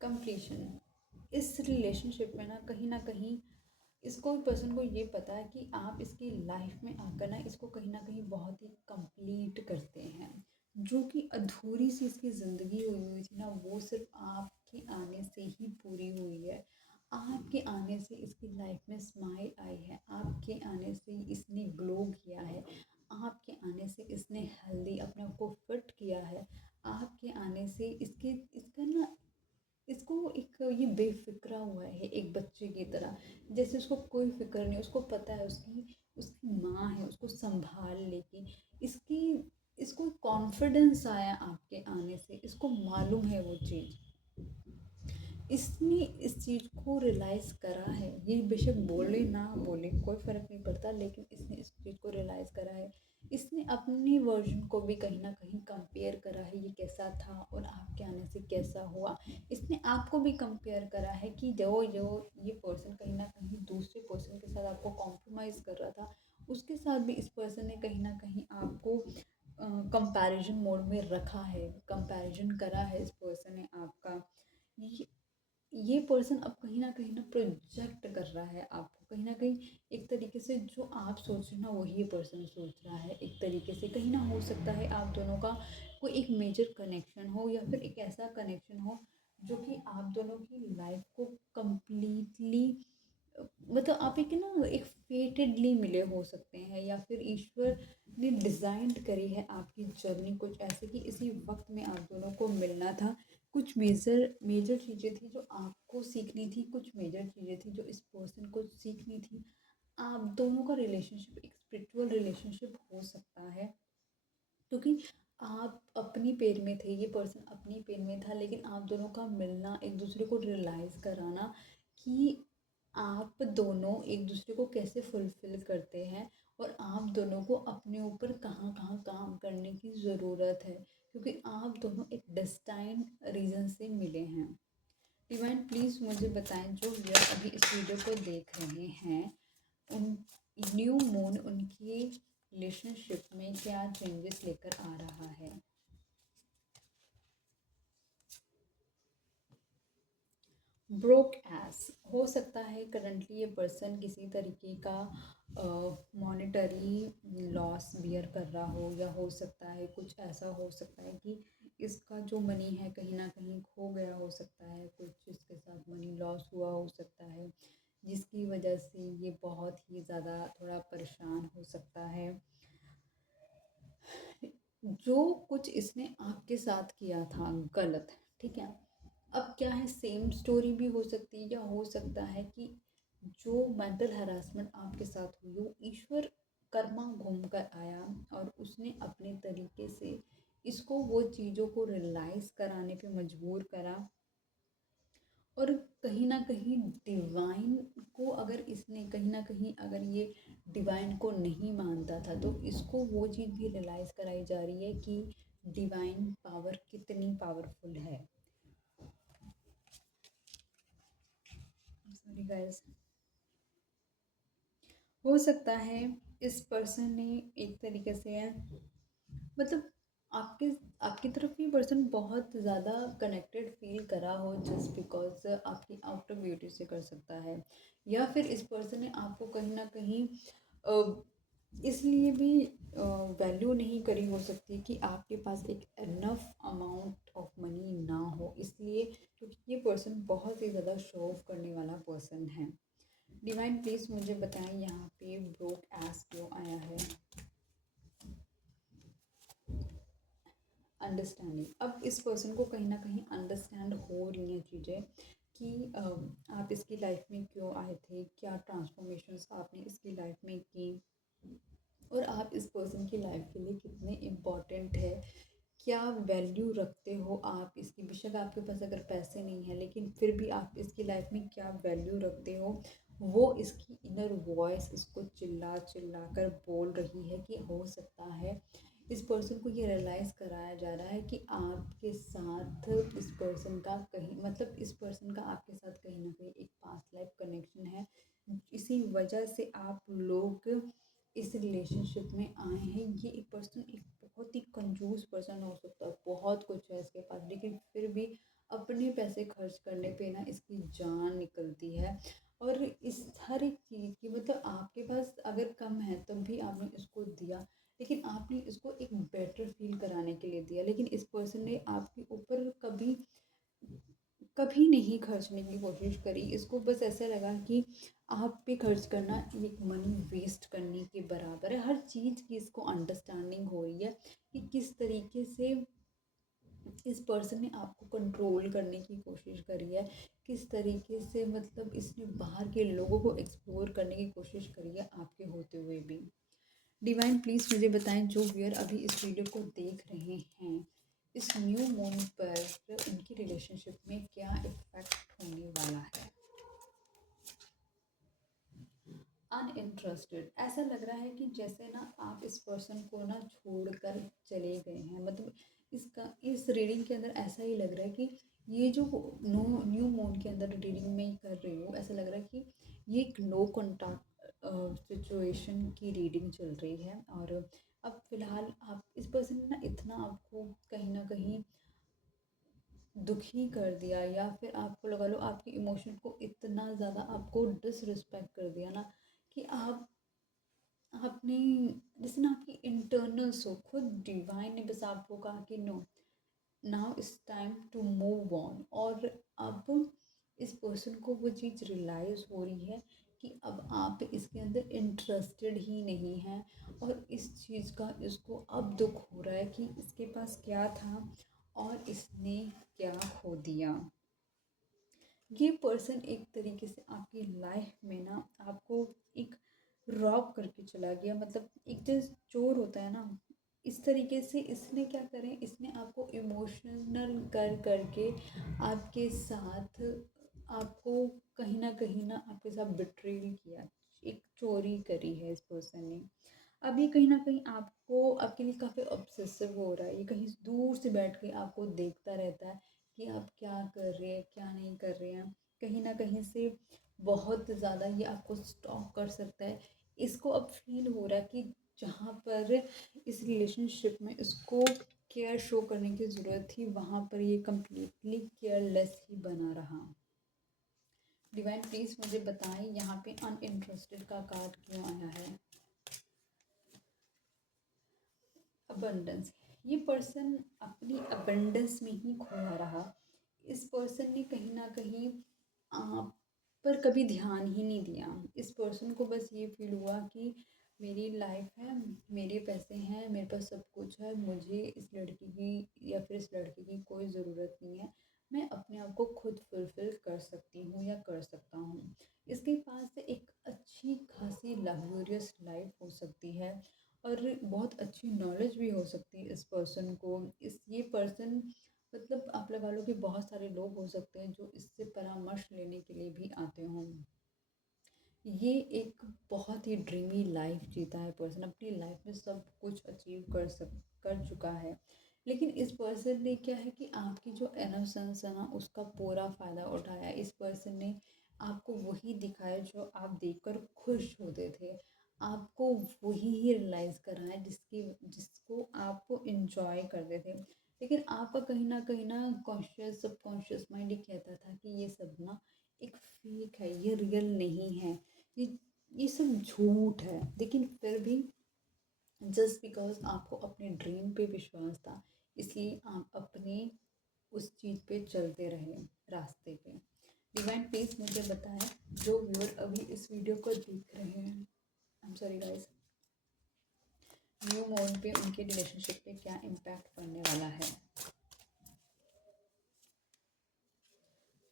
कंप्लीशन, इस रिलेशनशिप में ना कहीं इसको पर्सन को ये पता है कि आप इसकी लाइफ में आकर ना इसको कहीं ना कहीं बहुत ही कंप्लीट करते हैं। जो कि अधूरी सी इसकी ज़िंदगी हुई थी ना, वो सिर्फ आपके आने से ही पूरी हुई है। आपके आने से इसकी लाइफ में स्माइल आई है, आपके आने से इसने ग्लो किया है, आपके आने से इसने हेल्दी अपने आप को फिट किया है, आपके आने से इसके इसका ना करनी है, उसको पता है उसकी उसकी माँ है, उसको संभाल लेगी। इसकी इसको कॉन्फिडेंस आया आपके आने से, इसको मालूम है वो चीज़, इसने इस चीज़ को रियलाइज़ करा है। ये बेशक बोले ना बोले कोई फ़र्क नहीं पड़ता, लेकिन इसने इस चीज़ को रियलाइज़ करा है। इसने अपने वर्जन को भी कहीं ना कहीं कंपेयर करा है, ये कैसा था और आपके आने से कैसा हुआ। इसने आपको भी कंपेयर करा है कि जो जो ये पर्सन कहीं ना कहीं दूसरे पर्सन के साथ आपको कॉम्प्रोमाइज़ कर रहा था, उसके साथ भी इस पर्सन ने कहीं ना कहीं आपको कंपैरिजन मोड में रखा है, कंपैरिजन करा है इस पर्सन ने आपका। ये ये पर्सन अब कहीं ना प्रोजेक्ट कर रहा है आपको, कहीं ना कहीं एक तरीके से जो आप सोच रहे हो ना वही ये पर्सन सोच रहा है। एक तरीके से कहीं ना हो सकता है आप दोनों का कोई एक मेजर कनेक्शन हो, या फिर एक ऐसा कनेक्शन हो जो कि आप दोनों की लाइफ को कंप्लीटली, मतलब आप एक ना एक फेटेडली मिले हो सकते हैं, या फिर ईश्वर ने डिज़ाइन करी है आपकी जर्नी कुछ ऐसे कि इसी वक्त में आप दोनों को मिलना था। कुछ मेजर मेजर चीज़ें थी जो आपको सीखनी थी, कुछ मेजर चीज़ें थी जो इस पर्सन को सीखनी थी। आप दोनों का रिलेशनशिप एक स्पिरिचुअल रिलेशनशिप हो सकता है, क्योंकि आप अपनी पेन में थे, ये पर्सन अपनी पेन में था, लेकिन आप दोनों का मिलना, एक दूसरे को रियलाइज़ कराना कि आप दोनों एक दूसरे को कैसे फुलफ़िल करते हैं, और आप दोनों को अपने ऊपर कहाँ-कहाँ काम करने की ज़रूरत है, क्योंकि आप दोनों एक डेस्टाइन रीज़न से मिले हैं। डिवाइन प्लीज़ मुझे बताएं, जो व्यूअर अभी इस वीडियो को देख रहे हैं, उन न्यू मून उनकी रिलेशनशिप में क्या चेंजेस लेकर आ रहा है। ब्रोक एस हो सकता है करंटली ये पर्सन किसी तरीके का मॉनेटरी लॉस बियर कर रहा हो, या हो सकता है कुछ ऐसा हो सकता है कि इसका जो मनी है कहीं ना कहीं खो गया हो सकता है, कुछ इसके साथ मनी लॉस हुआ हो सकता है, जिसकी वजह से ये बहुत ही ज़्यादा थोड़ा परेशान हो सकता है। जो कुछ इसने आपके साथ किया था गलत, ठीक है, अब क्या है, सेम स्टोरी भी हो सकती है, या हो सकता है कि जो मेंटल हरासमेंट आपके साथ हुई वो ईश्वर कर्मा घूम कर आया, और उसने अपने तरीके से इसको वो चीज़ों को रियलाइज़ कराने पे मजबूर करा। और कहीं ना कहीं डिवाइन को अगर इसने कहीं ना कहीं अगर ये डिवाइन को नहीं मानता था, तो इसको वो चीज़ भी रियलाइज़ कराई जा रही है कि डिवाइन पावर कितनी पावरफुल है। सॉरी गाइस, हो सकता है इस पर्सन ने एक तरीके से, मतलब आपके आपकी तरफ ये पर्सन बहुत ज़्यादा कनेक्टेड फील करा हो, जस्ट बिकॉज आपकी आउटर ब्यूटी से कर सकता है, या फिर इस पर्सन ने आपको कहीं ना कहीं इसलिए भी वैल्यू नहीं करी हो सकती कि आपके पास एक इनफ अमाउंट ऑफ मनी ना हो, इसलिए क्योंकि ये पर्सन बहुत ही ज़्यादा शो ऑफ करने वाला पर्सन है। डिवाइन प्लीज़ मुझे बताएं यहाँ पे ब्रोक एस क्यों आया है। अंडरस्टैंडिंग, अब इस पर्सन को कहीं ना कहीं अंडरस्टैंड हो रही हैं चीज़ें कि आप इसकी लाइफ में क्यों आए थे, क्या ट्रांसफॉर्मेशंस आपने इसकी लाइफ में की, और आप इस पर्सन की लाइफ के लिए कितने इम्पॉर्टेंट है, क्या वैल्यू रखते हो आप इसकी। बेशक आपके पास अगर पैसे नहीं है, लेकिन फिर भी आप इसकी लाइफ में क्या वैल्यू रखते हो, वो इसकी इनर वॉइस इसको चिल्ला चिल्ला कर बोल रही है कि हो सकता है इस पर्सन को ये रियलाइज़ कराया जा रहा है कि आपके साथ इस पर्सन का कहीं, मतलब इस पर्सन का आपके साथ कहीं ना कहीं एक पास्ट लाइफ कनेक्शन है। इसी वजह से आप लोग इस रिलेशनशिप में आए हैं। ये एक पर्सन एक बहुत ही कंजूस पर्सन हो सकता है, बहुत कुछ है इसके पास, लेकिन फिर भी अपने पैसे खर्च करने पे ना इसकी जान निकलती है। और इस हर एक चीज़ की, मतलब आपके पास अगर कम है तब भी आपने इसको दिया, लेकिन आपने इसको एक बेटर फील कराने के लिए दिया, लेकिन इस पर्सन ने आपके ऊपर कभी कभी नहीं खर्चने की कोशिश करी। इसको बस ऐसा लगा कि आप पे खर्च करना एक मनी वेस्ट करने के बराबर है। हर चीज़ की इसको अंडरस्टैंडिंग हो रही है कि किस तरीके से इस पर्सन ने आपको कंट्रोल करने की कोशिश करी है, किस तरीके से मतलब इसने बाहर के लोगों को एक्सप्लोर करने की कोशिश करी है आपके होते हुए भी। डिवाइन प्लीज़ मुझे बताएं जो व्यूअर अभी इस वीडियो को देख रहे हैं, इस न्यू मून पर उनकी रिलेशनशिप में क्या इफेक्ट होने वाला है। अनइंटरेस्टेड, ऐसा लग रहा है कि जैसे ना आप इस पर्सन को ना छोड़कर चले गए हैं, मतलब इसका इस रीडिंग के अंदर ऐसा ही लग रहा है कि ये जो नो न्यू मून के अंदर रीडिंग में कर रही हूँ, ऐसा लग रहा है कि ये एक नो कॉन्टैक्ट सिचुएशन की रीडिंग चल रही है। और अब फिलहाल आप इस पर्सन ने ना इतना आपको कहीं ना कहीं दुखी कर दिया, या फिर आपको लगा लो आपके इमोशन को इतना ज़्यादा आपको डिसरिस्पेक्ट कर दिया ना, कि आप आपने जैसे ना आपकी इंटरनल सो खुद डिवाइन ने बस आपको कहा कि no, now it's time to move on. और अब इस पर्सन को वो चीज़ रियलाइज़ हो रही है कि अब आप इसके अंदर इंटरेस्टेड ही नहीं हैं, और इस चीज़ का इसको अब दुख हो रहा है कि इसके पास क्या था और इसने क्या खो दिया। ये पर्सन एक तरीके से आपकी लाइफ में ना आपको एक रॉब करके चला गया, मतलब एक जो चोर होता है ना, इस तरीके से इसने क्या करें, इसने आपको इमोशनल कर करके आपके साथ आपको कहीं ना आपके साथ बिट्रेल किया, एक चोरी करी है इस पर्सन ने। अब ये कहीं ना कहीं आपको आपके लिए काफ़ी ऑब्सेसिव हो रहा है, ये कहीं दूर से बैठ के आपको देखता रहता है कि आप क्या कर रहे हैं क्या नहीं कर रहे हैं। कहीं ना कहीं से बहुत ज़्यादा ये आपको स्टॉक कर सकता है। इसको अब फील हो रहा है कि जहाँ पर इस रिलेशनशिप में इसको केयर शो करने की ज़रूरत थी, वहाँ पर ये कम्प्लीटली केयरलेस ही बना रहा। डिवाइन प्लीज़ मुझे बताएं यहाँ पे अनइंटरेस्टेड का कार्ड क्यों आया है। अबंडेंस, ये पर्सन अपनी अबंडेंस में ही खोया रहा। इस पर्सन ने कहीं ना कहीं आप पर कभी ध्यान ही नहीं दिया। इस पर्सन को बस ये फील हुआ कि मेरी लाइफ है, मेरे पैसे हैं, मेरे पास सब कुछ है, मुझे इस लड़की की या फिर इस लड़के की कोई ज़रूरत नहीं है, मैं अपने आप को खुद फुलफिल कर सकती हूँ या कर सकता हूँ। इसके पास एक अच्छी खासी लग्जूरियस लाइफ हो सकती है, और बहुत अच्छी नॉलेज भी हो सकती है इस पर्सन को। इस ये पर्सन मतलब आप लगा लो कि बहुत सारे लोग हो सकते हैं जो इससे परामर्श लेने के लिए भी आते हों। ये एक बहुत ही ड्रीमी लाइफ जीता है पर्सन, अपनी लाइफ में सब कुछ अचीव कर चुका है। लेकिन इस पर्सन ने क्या है कि आपकी जो इनोसेंस है ना उसका पूरा फ़ायदा उठाया। इस पर्सन ने आपको वही दिखाया जो आप देखकर खुश होते थे, आपको वही ही रियलाइज़ कराया जिसको आप इंजॉय करते थे। लेकिन आपका कहीं ना कॉन्शियस सबकॉन्शियस माइंड ये कहता था कि ये सब ना एक फेक है, ये रियल नहीं है, ये ये सब झूठ है। लेकिन फिर भी जस्ट बिकॉज आपको अपने ड्रीम पे विश्वास था, इसलिए आप अपने उस चीज़ पे चलते रहे रास्ते पे। डिवाइन प्लीज मुझे बताएं जो व्यूअर अभी इस वीडियो को देख रहे हैं, I am sorry guys, new moon पे उनके रिलेशनशिप पे क्या इम्पैक्ट पड़ने वाला है।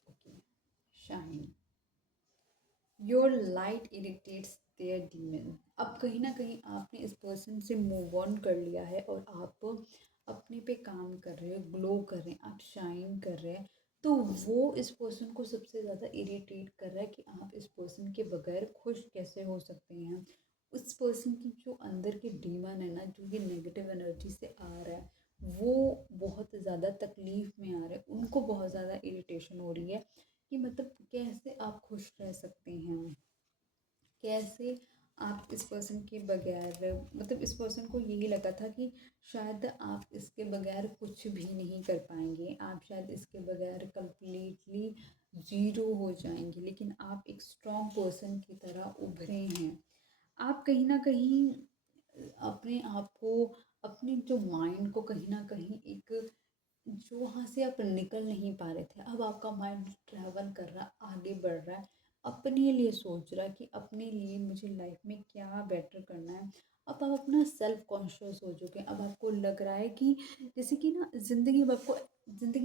Okay, shine, your light irritates their demon. अब कहीं ना कहीं आपने इस पर्सन से मूव ऑन कर लिया है और आप अपने पे काम कर रहे हो, ग्लो कर रहे हैं, आप शाइन कर रहे हैं। तो वो इस पर्सन को सबसे ज़्यादा इरिटेट कर रहा है कि आप इस पर्सन के बगैर खुश कैसे हो सकते हैं। उस पर्सन की जो अंदर के डीमन है ना, जो ये नेगेटिव एनर्जी से आ रहा है, वो बहुत ज़्यादा तकलीफ़ में आ रहे हैं, उनको बहुत ज़्यादा इरिटेशन हो रही है कि मतलब कैसे आप खुश रह सकते हैं, कैसे आप इस पर्सन के बगैर, मतलब इस पर्सन को यही लगा था कि शायद आप इसके बगैर कुछ भी नहीं कर पाएंगे, आप शायद इसके बगैर कंप्लीटली ज़ीरो हो जाएंगे। लेकिन आप एक स्ट्रॉन्ग पर्सन की तरह उभरे हैं। आप कहीं ना कहीं अपने आप को, अपने जो माइंड को कहीं ना कहीं एक, जो वहाँ से आप निकल नहीं पा रहे थे, अब आपका माइंड ट्रैवल कर रहा है, आगे बढ़ रहा है। अपने लिए सोच रहा है कि अपने लिए मुझे लाइफ में क्या बेटर करना है। अब आप अपना सेल्फ कॉन्शियस हो चुके हैं। अब आपको लग रहा है कि जैसे कि ना ज़िंदगी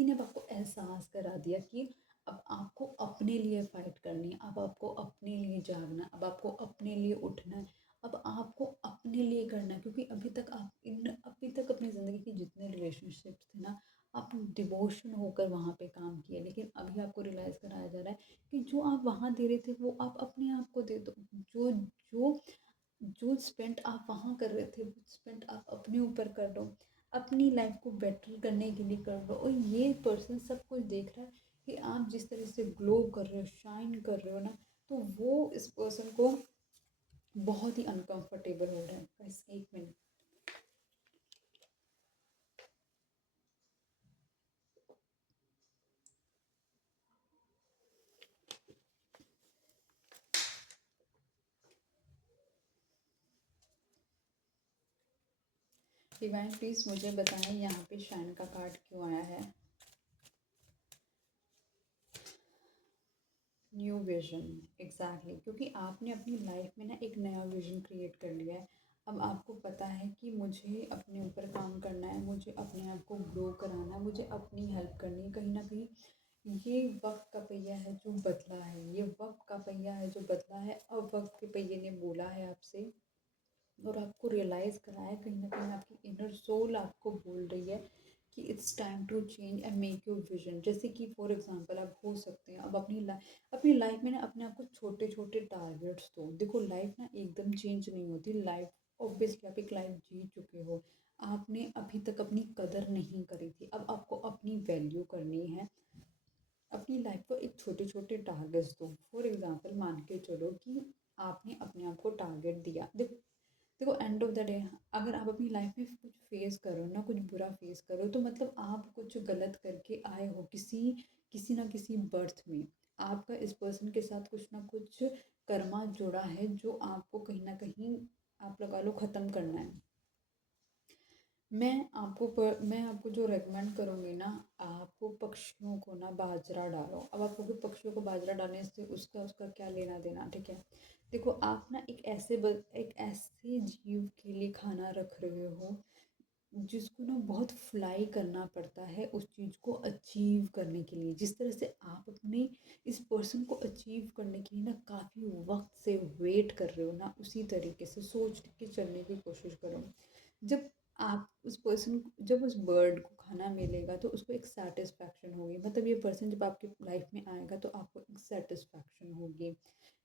ने अब आपको एहसास करा दिया कि अब आपको अपने लिए फ़ाइट करनी है, अब आपको अपने लिए जागना है, अब आपको अपने लिए उठना है, अब आपको अपने लिए करना है। क्योंकि अभी तक अपनी ज़िंदगी के जितने रिलेशनशिप्स थे ना, आपने डिवोशन होकर वहाँ पे काम किया, लेकिन अभी आपको रियलाइज़ कराया जा रहा है कि जो आप वहाँ दे रहे थे वो आप अपने आप को दे दो। जो जो जो स्पेंड आप वहाँ कर रहे थे वो स्पेंड आप अपने ऊपर कर लो, अपनी लाइफ को बेटर करने के लिए कर लो। और ये पर्सन सब कुछ देख रहा है कि आप जिस तरह से ग्लो कर रहे हो, शाइन कर रहे हो ना, तो वो इस पर्सन को बहुत ही अनकंफर्टेबल हो रहा है। बस एक मिनट। डिवाइन प्लीज़ मुझे बताएं यहाँ पे शाइन का कार्ड क्यों आया है। न्यू विजन, एग्जैक्टली, क्योंकि आपने अपनी लाइफ में ना एक नया विजन क्रिएट कर लिया है। अब आपको पता है कि मुझे अपने ऊपर काम करना है, मुझे अपने आप को ग्रो कराना है, मुझे अपनी हेल्प करनी है। कहीं ना कहीं ये वक्त का पहिया है जो बदला है, ये वक्त का पहिया है जो बदला है। अब वक्त के पहिए ने बोला है आपसे और आपको रियलाइज़ कराया है, कहीं ना कहीं आपकी इनर सोल आपको बोल रही है कि it's time to change and make your vision. जैसे कि फॉर एग्जांपल आप हो सकते हैं अब अपनी लाइफ में ना अपने आप को छोटे छोटे टारगेट्स दो। देखो लाइफ ना एकदम चेंज नहीं होती। लाइफ ऑब्वियसली आप एक लाइफ जी चुके हो, आपने अभी तक अपनी कदर नहीं करी थी, अब आपको अपनी वैल्यू करनी है। अपनी लाइफ को एक छोटे छोटे टारगेट्स दो। फॉर एग्जांपल मान के चलो कि आपने अपने आप को टारगेट दिया। देखो देखो एंड ऑफ द डे अगर आप अपनी लाइफ में कुछ फेस करो ना, कुछ बुरा फेस करो, तो मतलब आप कुछ गलत करके आए हो किसी किसी ना किसी बर्थ में। आपका इस पर्सन के साथ कुछ ना कुछ कर्मा जुड़ा है जो आपको कहीं ना कहीं आप लगा लो ख़त्म करना है। मैं आपको जो रेकमेंड करूँगी ना, आपको पक्षियों को ना बाजरा डालो। अब आपको कि पक्षियों को बाजरा डालने से उसका उसका क्या लेना देना, ठीक है। देखो आप ना एक ऐसे जीव के लिए खाना रख रहे हो जिसको ना बहुत फ्लाई करना पड़ता है उस चीज़ को अचीव करने के लिए। जिस तरह से आप अपने इस पर्सन को अचीव करने के लिए ना काफ़ी वक्त से वेट कर रहे हो ना, उसी तरीके से सोच के चलने की कोशिश करो। जब आप उस पर्सन जब उस बर्ड को खाना मिलेगा तो उसको एक सेटिस्फैक्शन होगी। मतलब ये पर्सन जब आपकी लाइफ में आएगा तो आपको एक सेटिस्फैक्शन होगी,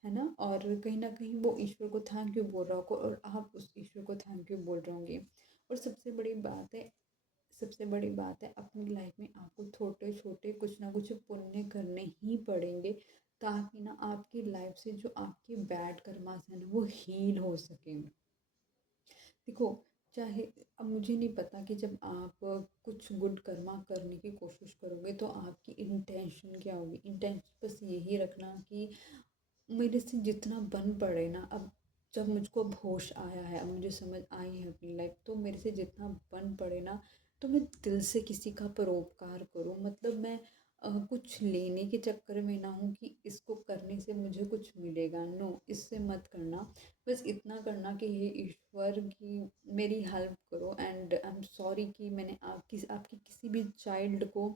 है ना। और कहीं ना कहीं वो ईश्वर को थैंक यू बोल रहा होगा और आप उस ईश्वर को थैंक यू बोल रहे होंगे। और सबसे बड़ी बात है अपनी लाइफ में आपको छोटे छोटे कुछ ना कुछ पुण्य करने ही पड़ेंगे, ताकि ना आपकी लाइफ से जो आपके बैड कर्मास हैं ना वो हील हो सकें। देखो चाहे अब मुझे नहीं पता कि जब आप कुछ गुड कर्मा करने की कोशिश करोगे तो आपकी इंटेंशन क्या होगी। इंटेंशन बस यही रखना कि मेरे से जितना बन पड़े ना, अब जब मुझको अब होश आया है, अब मुझे समझ आई है अपनी लाइफ, तो मेरे से जितना बन पड़े ना तो मैं दिल से किसी का परोपकार करूँ। मतलब मैं कुछ लेने के चक्कर में ना हूँ कि इसको करने से मुझे कुछ मिलेगा। नो, इससे मत करना। बस इतना करना कि हे ईश्वर की मेरी हेल्प करो एंड आई एम सॉरी कि मैंने आपकी किसी भी चाइल्ड को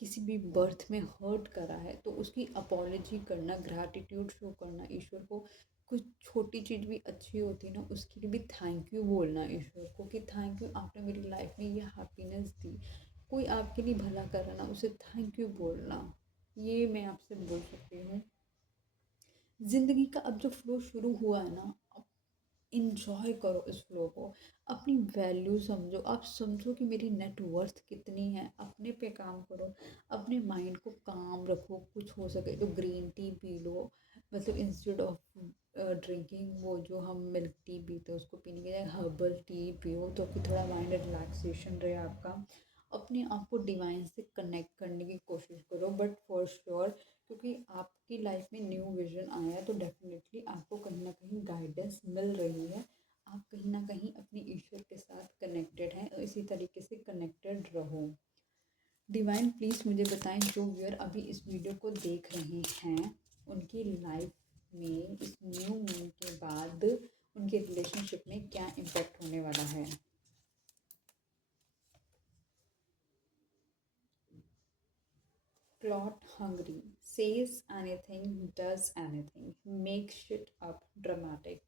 किसी भी बर्थ में हर्ट करा है, तो उसकी अपॉलॉजी करना, ग्रैटिट्यूड शो करना ईश्वर को। कुछ छोटी चीज़ भी अच्छी होती है ना उसके लिए भी थैंक यू बोलना ईश्वर को कि थैंक यू आपने मेरी लाइफ में ये हैप्पीनेस दी। कोई आपके लिए भला कर रहा ना, उसे थैंक यू बोलना। ये मैं आपसे बोल सकती हूँ। ज़िंदगी का अब जो फ्लो शुरू हुआ है ना, इंजॉय करो इस फ्लो को। अपनी वैल्यू समझो, आप समझो कि मेरी नेट वर्थ कितनी है। अपने पे काम करो, अपने माइंड को काम रखो। कुछ हो सके तो ग्रीन टी पी लो। मतलब इंस्टेड ऑफ ड्रिंकिंग वो जो हम मिल्क टी पीते हैं उसको पीने के लिए हर्बल टी पियो, तो कि थोड़ा माइंड रिलैक्सेशन रहे आपका। अपने आप को डिवाइन से कनेक्ट करने की कोशिश करो, बट फॉर श्योर क्योंकि आपकी लाइफ में न्यू विजन आया है तो डेफिनेटली आपको कहीं ना कहीं गाइडेंस मिल रही है। आप कहीं ना कहीं अपने ईश्वर के साथ कनेक्टेड हैं और इसी तरीके से कनेक्टेड रहो। डिवाइन प्लीज़ मुझे बताएं जो व्यूअर अभी इस वीडियो को देख रहे हैं उनकी लाइफ में इस न्यू मून के बाद उनके रिलेशनशिप में क्या इम्पैक्ट होने वाला है। Plot hungry, says anything, does anything, make shit up, dramatic.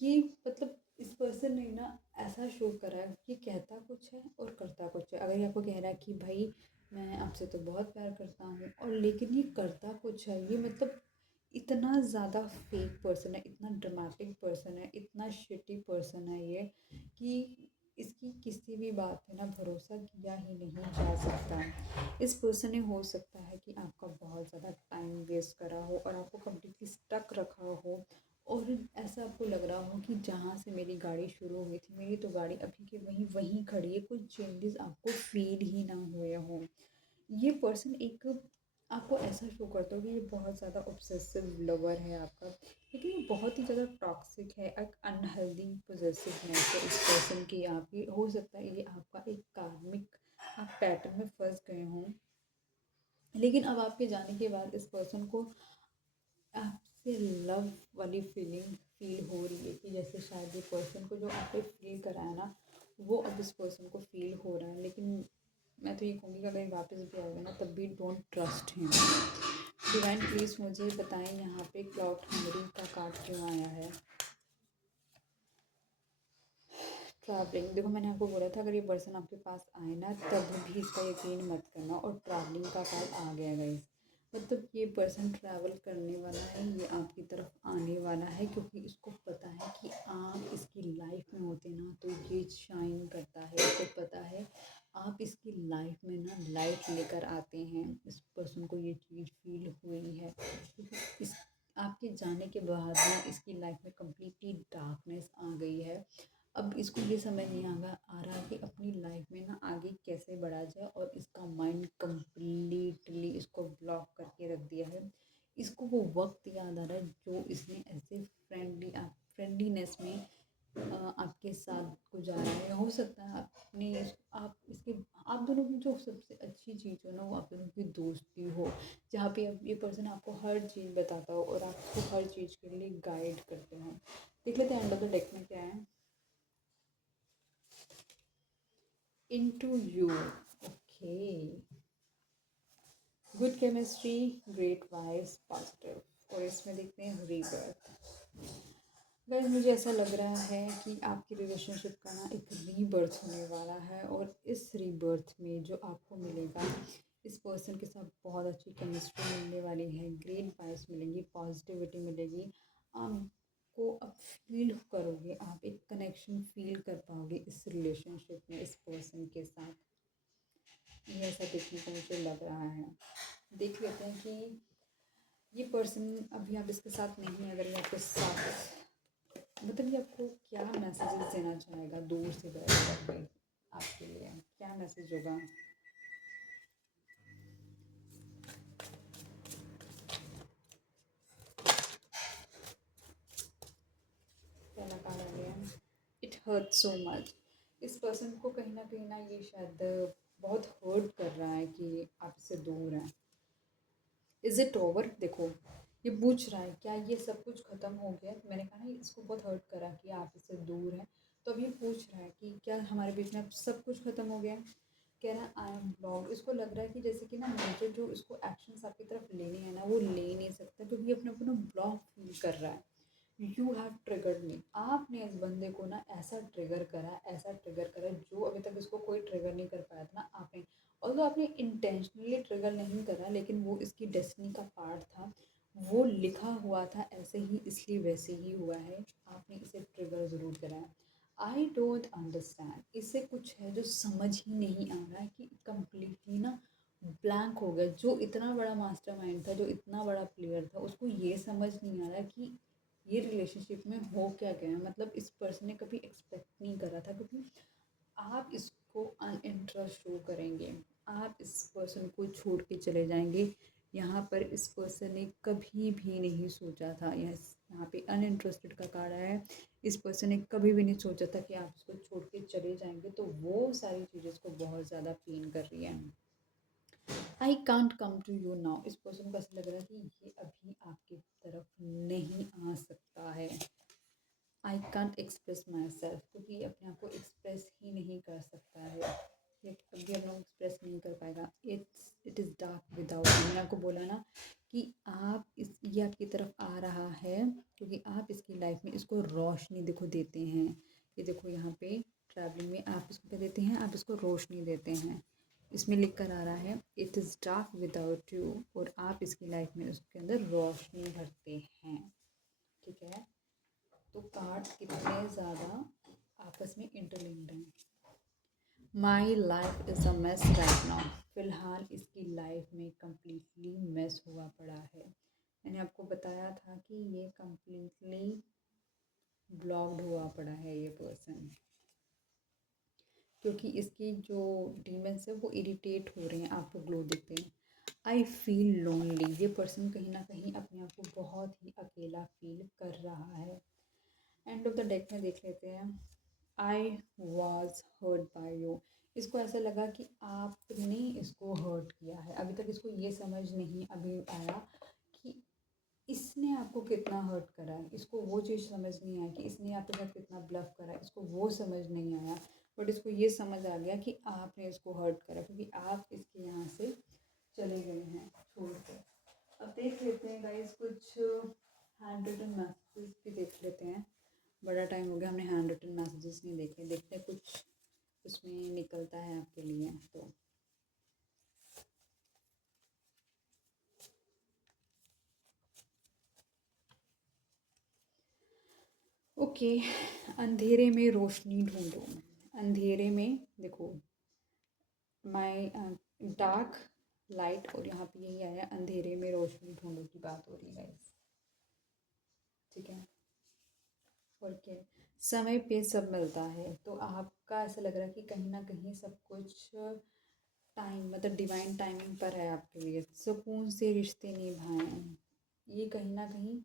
ये मतलब इस पर्सन ने ना ऐसा शो करा है कि कहता कुछ है और करता कुछ है। अगर ये आपको कह रहा है कि भाई मैं आपसे तो बहुत प्यार करता हूँ, और लेकिन ये करता कुछ है, ये मतलब इतना ज़्यादा फेक पर्सन है, इतना ड्रामेटिक पर्सन है, इतना शिटी पर्सन है ये, कि इसकी किसी भी बात पे ना भरोसा किया ही नहीं जा सकता। इस पर्सन ने हो सकता है कि आपका बहुत ज़्यादा टाइम वेस्ट करा हो और आपको कम्प्लीटली स्टक रखा हो, और ऐसा आपको लग रहा हो कि जहाँ से मेरी गाड़ी शुरू हुई थी, मेरी तो गाड़ी अभी के वहीं वहीं खड़ी है, कुछ चेंजेस आपको फील ही ना हुए हों। ये पर्सन एक आपको ऐसा शो करता हो कि ये बहुत ज़्यादा ऑब्सेसिव लवर है आपका, लेकिन ये बहुत ही ज़्यादा टॉक्सिक है, एक अनहेल्दी पोजेसिवनेस है इस पर्सन की आपकी। हो सकता है ये आपका एक कार्मिक आप पैटर्न में फंस गए हों, लेकिन अब आपके जाने के बाद इस पर्सन को आपसे लव वाली फीलिंग फील हो रही है, कि जैसे शायद ये पर्सन को जो आपने फील कराया ना, वो अब इस पर्सन को फील हो रहा है। लेकिन मैं तो ये कहूँगी कि अगर ये वापस भी आएगा ना, तब भी don't trust him. Divine please मुझे बताएं यहाँ पे क्लाउड हंगरी का कार्ड क्यों आया है। ट्रैवलिंग, देखो मैंने आपको बोला था अगर ये पर्सन आपके पास आए ना, तब भी इसका यकीन मत करना, और ट्रैवलिंग का कार्ड आ गया गाइस। मतलब ये पर्सन ट्रैवल करने वाला है, ये आपकी तरफ आने वाला है, क्योंकि इसको पता है कि आप इसकी लाइफ में होते ना तो ये शाइन करता है। इसको पता है आप इसकी लाइफ में ना लाइट लेकर आते हैं। इस पर्सन को ये चीज़ फील हुई है, क्योंकि इस आपके जाने के बाद में इसकी लाइफ में कम्प्लीटली डार्कनेस आ गई है। अब इसको ये समझ नहीं आ रहा कि अपनी लाइफ में ना आगे कैसे बढ़ा जाए, और इसका माइंड कम्प्लीटली इसको ब्लॉक करके रख दिया है। इसको वो वक्त याद आ रहा है जो इसने ऐसे फ्रेंडलीनेस में आपके साथ गुजारा है। हो सकता है आपने आप इसके आप दोनों की जो सबसे अच्छी चीज़ हो ना, वो आप दोनों की दोस्ती हो, जहाँ पे ये पर्सन आपको हर चीज़ बताता हो और आपको हर चीज़ के लिए गाइड करते हो। देख लेते हैं एंड ऑफ द डेक में क्या है। into you, okay, good chemistry, great vibes, positive. और इसमें देखते हैं रीबर्थ। गाइस मुझे ऐसा लग रहा है कि आपकी रिलेशनशिप का ना एक रीबर्थ होने वाला है, और इस रीबर्थ में जो आपको मिलेगा, इस पर्सन के साथ बहुत अच्छी केमिस्ट्री मिलने वाली है, ग्रेट वाइब्स मिलेंगी, पॉजिटिविटी मिलेगी। आपको अब फील करोगे, आप एक कनेक्शन फील कर पाओगे इस रिलेशनशिप में इस पर्सन के साथ। ये ऐसा देखने को मुझे लग रहा है। देख लेते हैं कि ये पर्सन अभी आप इसके साथ नहीं है, अगर ये आपके साथ, मतलब ये आपको क्या मैसेजेस देना चाहेगा दूर से बैठ करके, आपके लिए क्या मैसेज होगा। पहला कार्ड आ गया, इट हर्ट सो मच। इस पर्सन को कहीं ना ये शायद बहुत हर्ट कर रहा है कि आप इससे दूर हैं। इज़ इट ओवर, देखो ये पूछ रहा है क्या ये सब कुछ ख़त्म हो गया। मैंने कहा ना इसको बहुत हर्ट करा कि आप इससे दूर हैं, तो अब ये पूछ रहा है कि क्या हमारे बीच में अब सब कुछ ख़त्म हो गया। कह रहा है आई एम ब्लॉक। इसको लग रहा है कि जैसे कि ना मुझे जो इसको एक्शंस आपकी तरफ लेने हैं ना, वो ले नहीं सकता, क्योंकि अपने को ना ब्लॉक फील कर रहा है। यू हैव ट्रिगर्ड मी, आपने इस बंदे को ना ऐसा ट्रिगर करा जो अभी तक इसको कोई ट्रिगर नहीं कर पाया था ना आपने। और तो आपने इंटेंशनली ट्रिगर नहीं करा, लेकिन वो इसकी डेस्टिनी का पार्ट था, वो लिखा हुआ था ऐसे ही, इसलिए वैसे ही हुआ है, आपने इसे ट्रिगर ज़रूर करा है। आई डोंट अंडरस्टैंड, इससे कुछ है जो समझ ही नहीं आ रहा है, कि कम्प्लीटली ना ब्लैंक हो गया। जो इतना बड़ा मास्टरमाइंड था, जो इतना बड़ा प्लेयर था, उसको ये समझ नहीं आ रहा कि ये रिलेशनशिप में हो क्या गया। मतलब इस पर्सन ने कभी एक्सपेक्ट नहीं करा था, क्योंकि आप इसको अनइंटरेस्ट शो करेंगे, आप इस पर्सन को छोड़ के चले जाएंगे। यहाँ पर इस पर्सन ने कभी भी नहीं सोचा था, यहाँ पे अनइंटरेस्टेड का कार्ड आया है। इस पर्सन ने कभी भी नहीं सोचा था कि आप इसको छोड़ के चले जाएंगे, तो वो सारी चीज़ें इसको बहुत ज़्यादा पेन कर रही है। I can't come to you now. इस पर्सन को ऐसा लग रहा है कि ये अभी आपकी तरफ नहीं आ सकता है। I can't express my self, क्योंकि ये अपने आप को एक्सप्रेस ही नहीं कर सकता है, ये कभी अपने को एक्सप्रेस नहीं कर पाएगा। It is dark without. मैंने आपको बोला ना कि आप ये आपकी तरफ आ रहा है क्योंकि आप इसकी लाइफ में इसको रोशनी देखो देते हैं। ये देखो यहाँ पे ट्रैवलिंग में आप इसको क्या देते हैं, आप इसको रोशनी देते हैं। इसमें लिख कर आ रहा है it is dark without you, और आप इसकी लाइफ में उसके अंदर रोशनी भरते हैं। ठीक है, तो कार्ड कितने ज़्यादा आपस में इंटरलिंक्ड हैं। My life is a mess right now. फ़िलहाल इसकी लाइफ में कम्प्लीटली मेस हुआ पड़ा है। मैंने आपको बताया था कि ये कम्प्लीटली ब्लॉक्ड हुआ पड़ा है ये पर्सन, क्योंकि इसकी जो डीमंस है वो इरिटेट हो रहे हैं, आपको ग्लो देते हैं। I feel lonely. ये पर्सन कहीं ना कहीं अपने आप को बहुत ही अकेला फील कर रहा है। एंड ऑफ द डेक में देख लेते हैं। I was hurt by you. इसको ऐसा लगा कि आपने इसको हर्ट किया है। अभी तक इसको ये समझ नहीं अभी आया कि इसने आपको कितना हर्ट करा है। इसको वो चीज़ समझ नहीं आया कि इसने आपके साथ कितना ब्लफ करा है, इसको वो समझ नहीं आया। बट इसको ये समझ आ गया कि आपने इसको हर्ट करा, क्योंकि आप इसके यहाँ से चले गए हैं छोड़ कर। अब देख लेते हैं गाइस, कुछ हैंड रिटन मैसेजेस भी देख लेते हैं। बड़ा टाइम हो गया हमने हैंड रिटन मैसेजेस नहीं देखे, देखते हैं कुछ उसमें निकलता है आपके लिए। तो ओके, अंधेरे में रोशनी ढूंढो। अंधेरे में देखो, माई डार्क लाइट, और यहाँ पे यही आया अंधेरे में रोशनी ढूंढो की बात हो रही है गाइस। ठीक है, और क्या, समय पे सब मिलता है। तो आपका ऐसा लग रहा है कि कहीं ना कहीं सब कुछ टाइम मतलब डिवाइन टाइमिंग पर है आपके लिए। सुकून से रिश्ते निभाएं। ये कहीं ना कहीं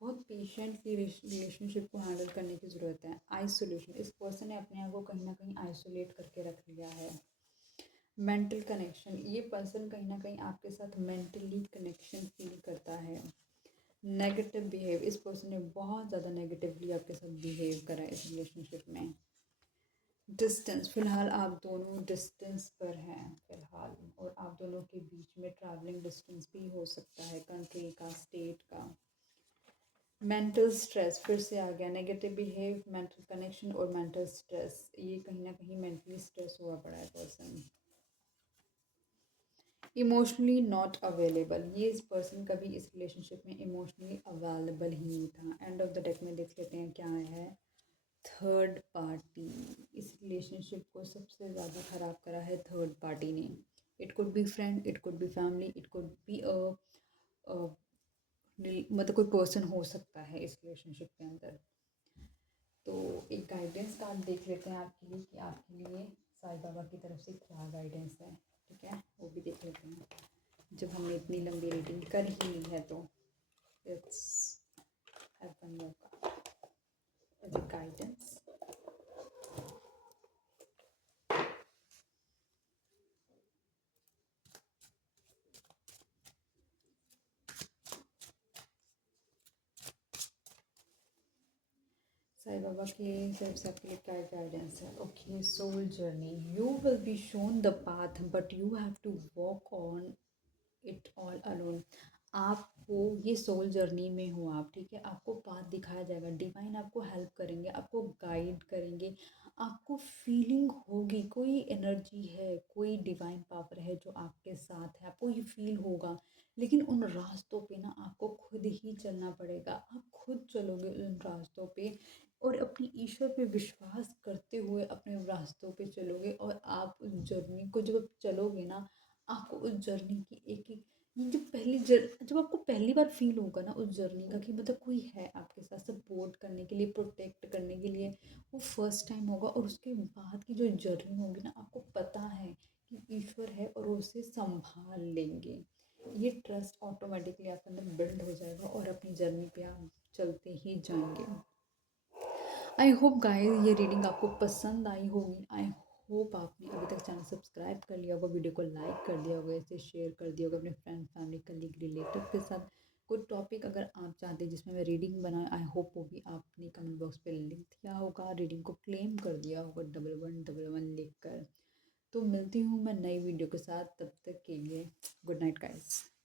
बहुत पेशेंटली रिलेशनशिप को हैंडल करने की ज़रूरत है। आइसोलेशन, इस पर्सन ने अपने आप को कहीं ना कहीं आइसोलेट करके रख लिया है। मेंटल कनेक्शन, ये पर्सन कहीं ना कहीं आपके साथ मेंटली कनेक्शन फील करता है। नेगेटिव बिहेव, इस पर्सन ने बहुत ज़्यादा नेगेटिवली आपके साथ बिहेव करा है इस रिलेशनशिप में। डिस्टेंस, फ़िलहाल आप दोनों डिस्टेंस पर हैं फ़िलहाल, और आप दोनों के बीच में ट्रैवलिंग डिस्टेंस भी हो सकता है, कंट्री का, स्टेट का। मेंटल स्ट्रेस, फिर से आ गया नेगेटिव बिहेव, मेंटल कनेक्शन और मेंटल स्ट्रेस। ये कहीं ना कहीं मेंटली स्ट्रेस हुआ पड़ा है पर्सन। इमोशनली नॉट अवेलेबल, ये इस पर्सन कभी इस रिलेशनशिप में इमोशनली अवेलेबल ही नहीं था। एंड ऑफ द डेक में देख लेते हैं क्या है। थर्ड पार्टी, इस रिलेशनशिप को सबसे ज़्यादा ख़राब करा है थर्ड पार्टी ने। It could be friend, it could be family, it could be मतलब कोई पर्सन हो सकता है इस रिलेशनशिप के अंदर। तो एक गाइडेंस कार्ड देख लेते हैं आपके लिए कि आपके लिए साईं बाबा की तरफ से क्या गाइडेंस है। ठीक है, वो भी देख लेते हैं जब हमने इतनी लंबी रीडिंग कर ही ली है। तो it's have one more as a guidance. Sai Baba की तरफ से आपके लिए क्या गाइडेंस है। Okay, soul journey, you will be shown the path but you have to walk on it all alone. आपको ये सोल जर्नी में हो आप, ठीक है, आपको पाथ दिखाया जाएगा, डिवाइन आपको हेल्प करेंगे, आपको गाइड करेंगे, आपको फीलिंग होगी कोई एनर्जी है, कोई डिवाइन पावर है जो आपके साथ है, आपको ये फील होगा। लेकिन उन रास्तों पे ना आपको खुद ही चलना पड़ेगा। आप खुद चलोगे उन रास्तों पे, और अपनी ईश्वर पे विश्वास करते हुए अपने रास्तों पे चलोगे, और आप उस जर्नी को जब आप चलोगे ना, आपको उस जर्नी की एक एक ये जब आपको पहली बार फील होगा ना उस जर्नी का, कि मतलब कोई है आपके साथ सपोर्ट करने के लिए, प्रोटेक्ट करने के लिए, वो फर्स्ट टाइम होगा। और उसके बाद की जो जर्नी होगी ना, आपको पता है कि ईश्वर है और वो उसे संभाल लेंगे। ये ट्रस्ट ऑटोमेटिकली आपके अंदर बिल्ड हो जाएगा, और अपनी जर्नी पे आप चलते ही जाएंगे। आई होप गाइस ये रीडिंग आपको पसंद आई होगी। आई होप आपने अभी तक चैनल सब्सक्राइब कर लिया होगा, वीडियो को लाइक कर दिया होगा, इसे शेयर कर दिया होगा अपने फ्रेंड, फैमिली, कलीग, रिलेटिव के साथ। कोई टॉपिक अगर आप चाहते हैं जिसमें मैं रीडिंग बनाए, आई होप वो भी आपने कमेंट बॉक्स पे लिख दिया होगा, रीडिंग को क्लेम कर दिया होगा 1111 लिख कर। तो मिलती हूँ मैं नई वीडियो के साथ, तब तक के लिए गुड नाइट गाइस।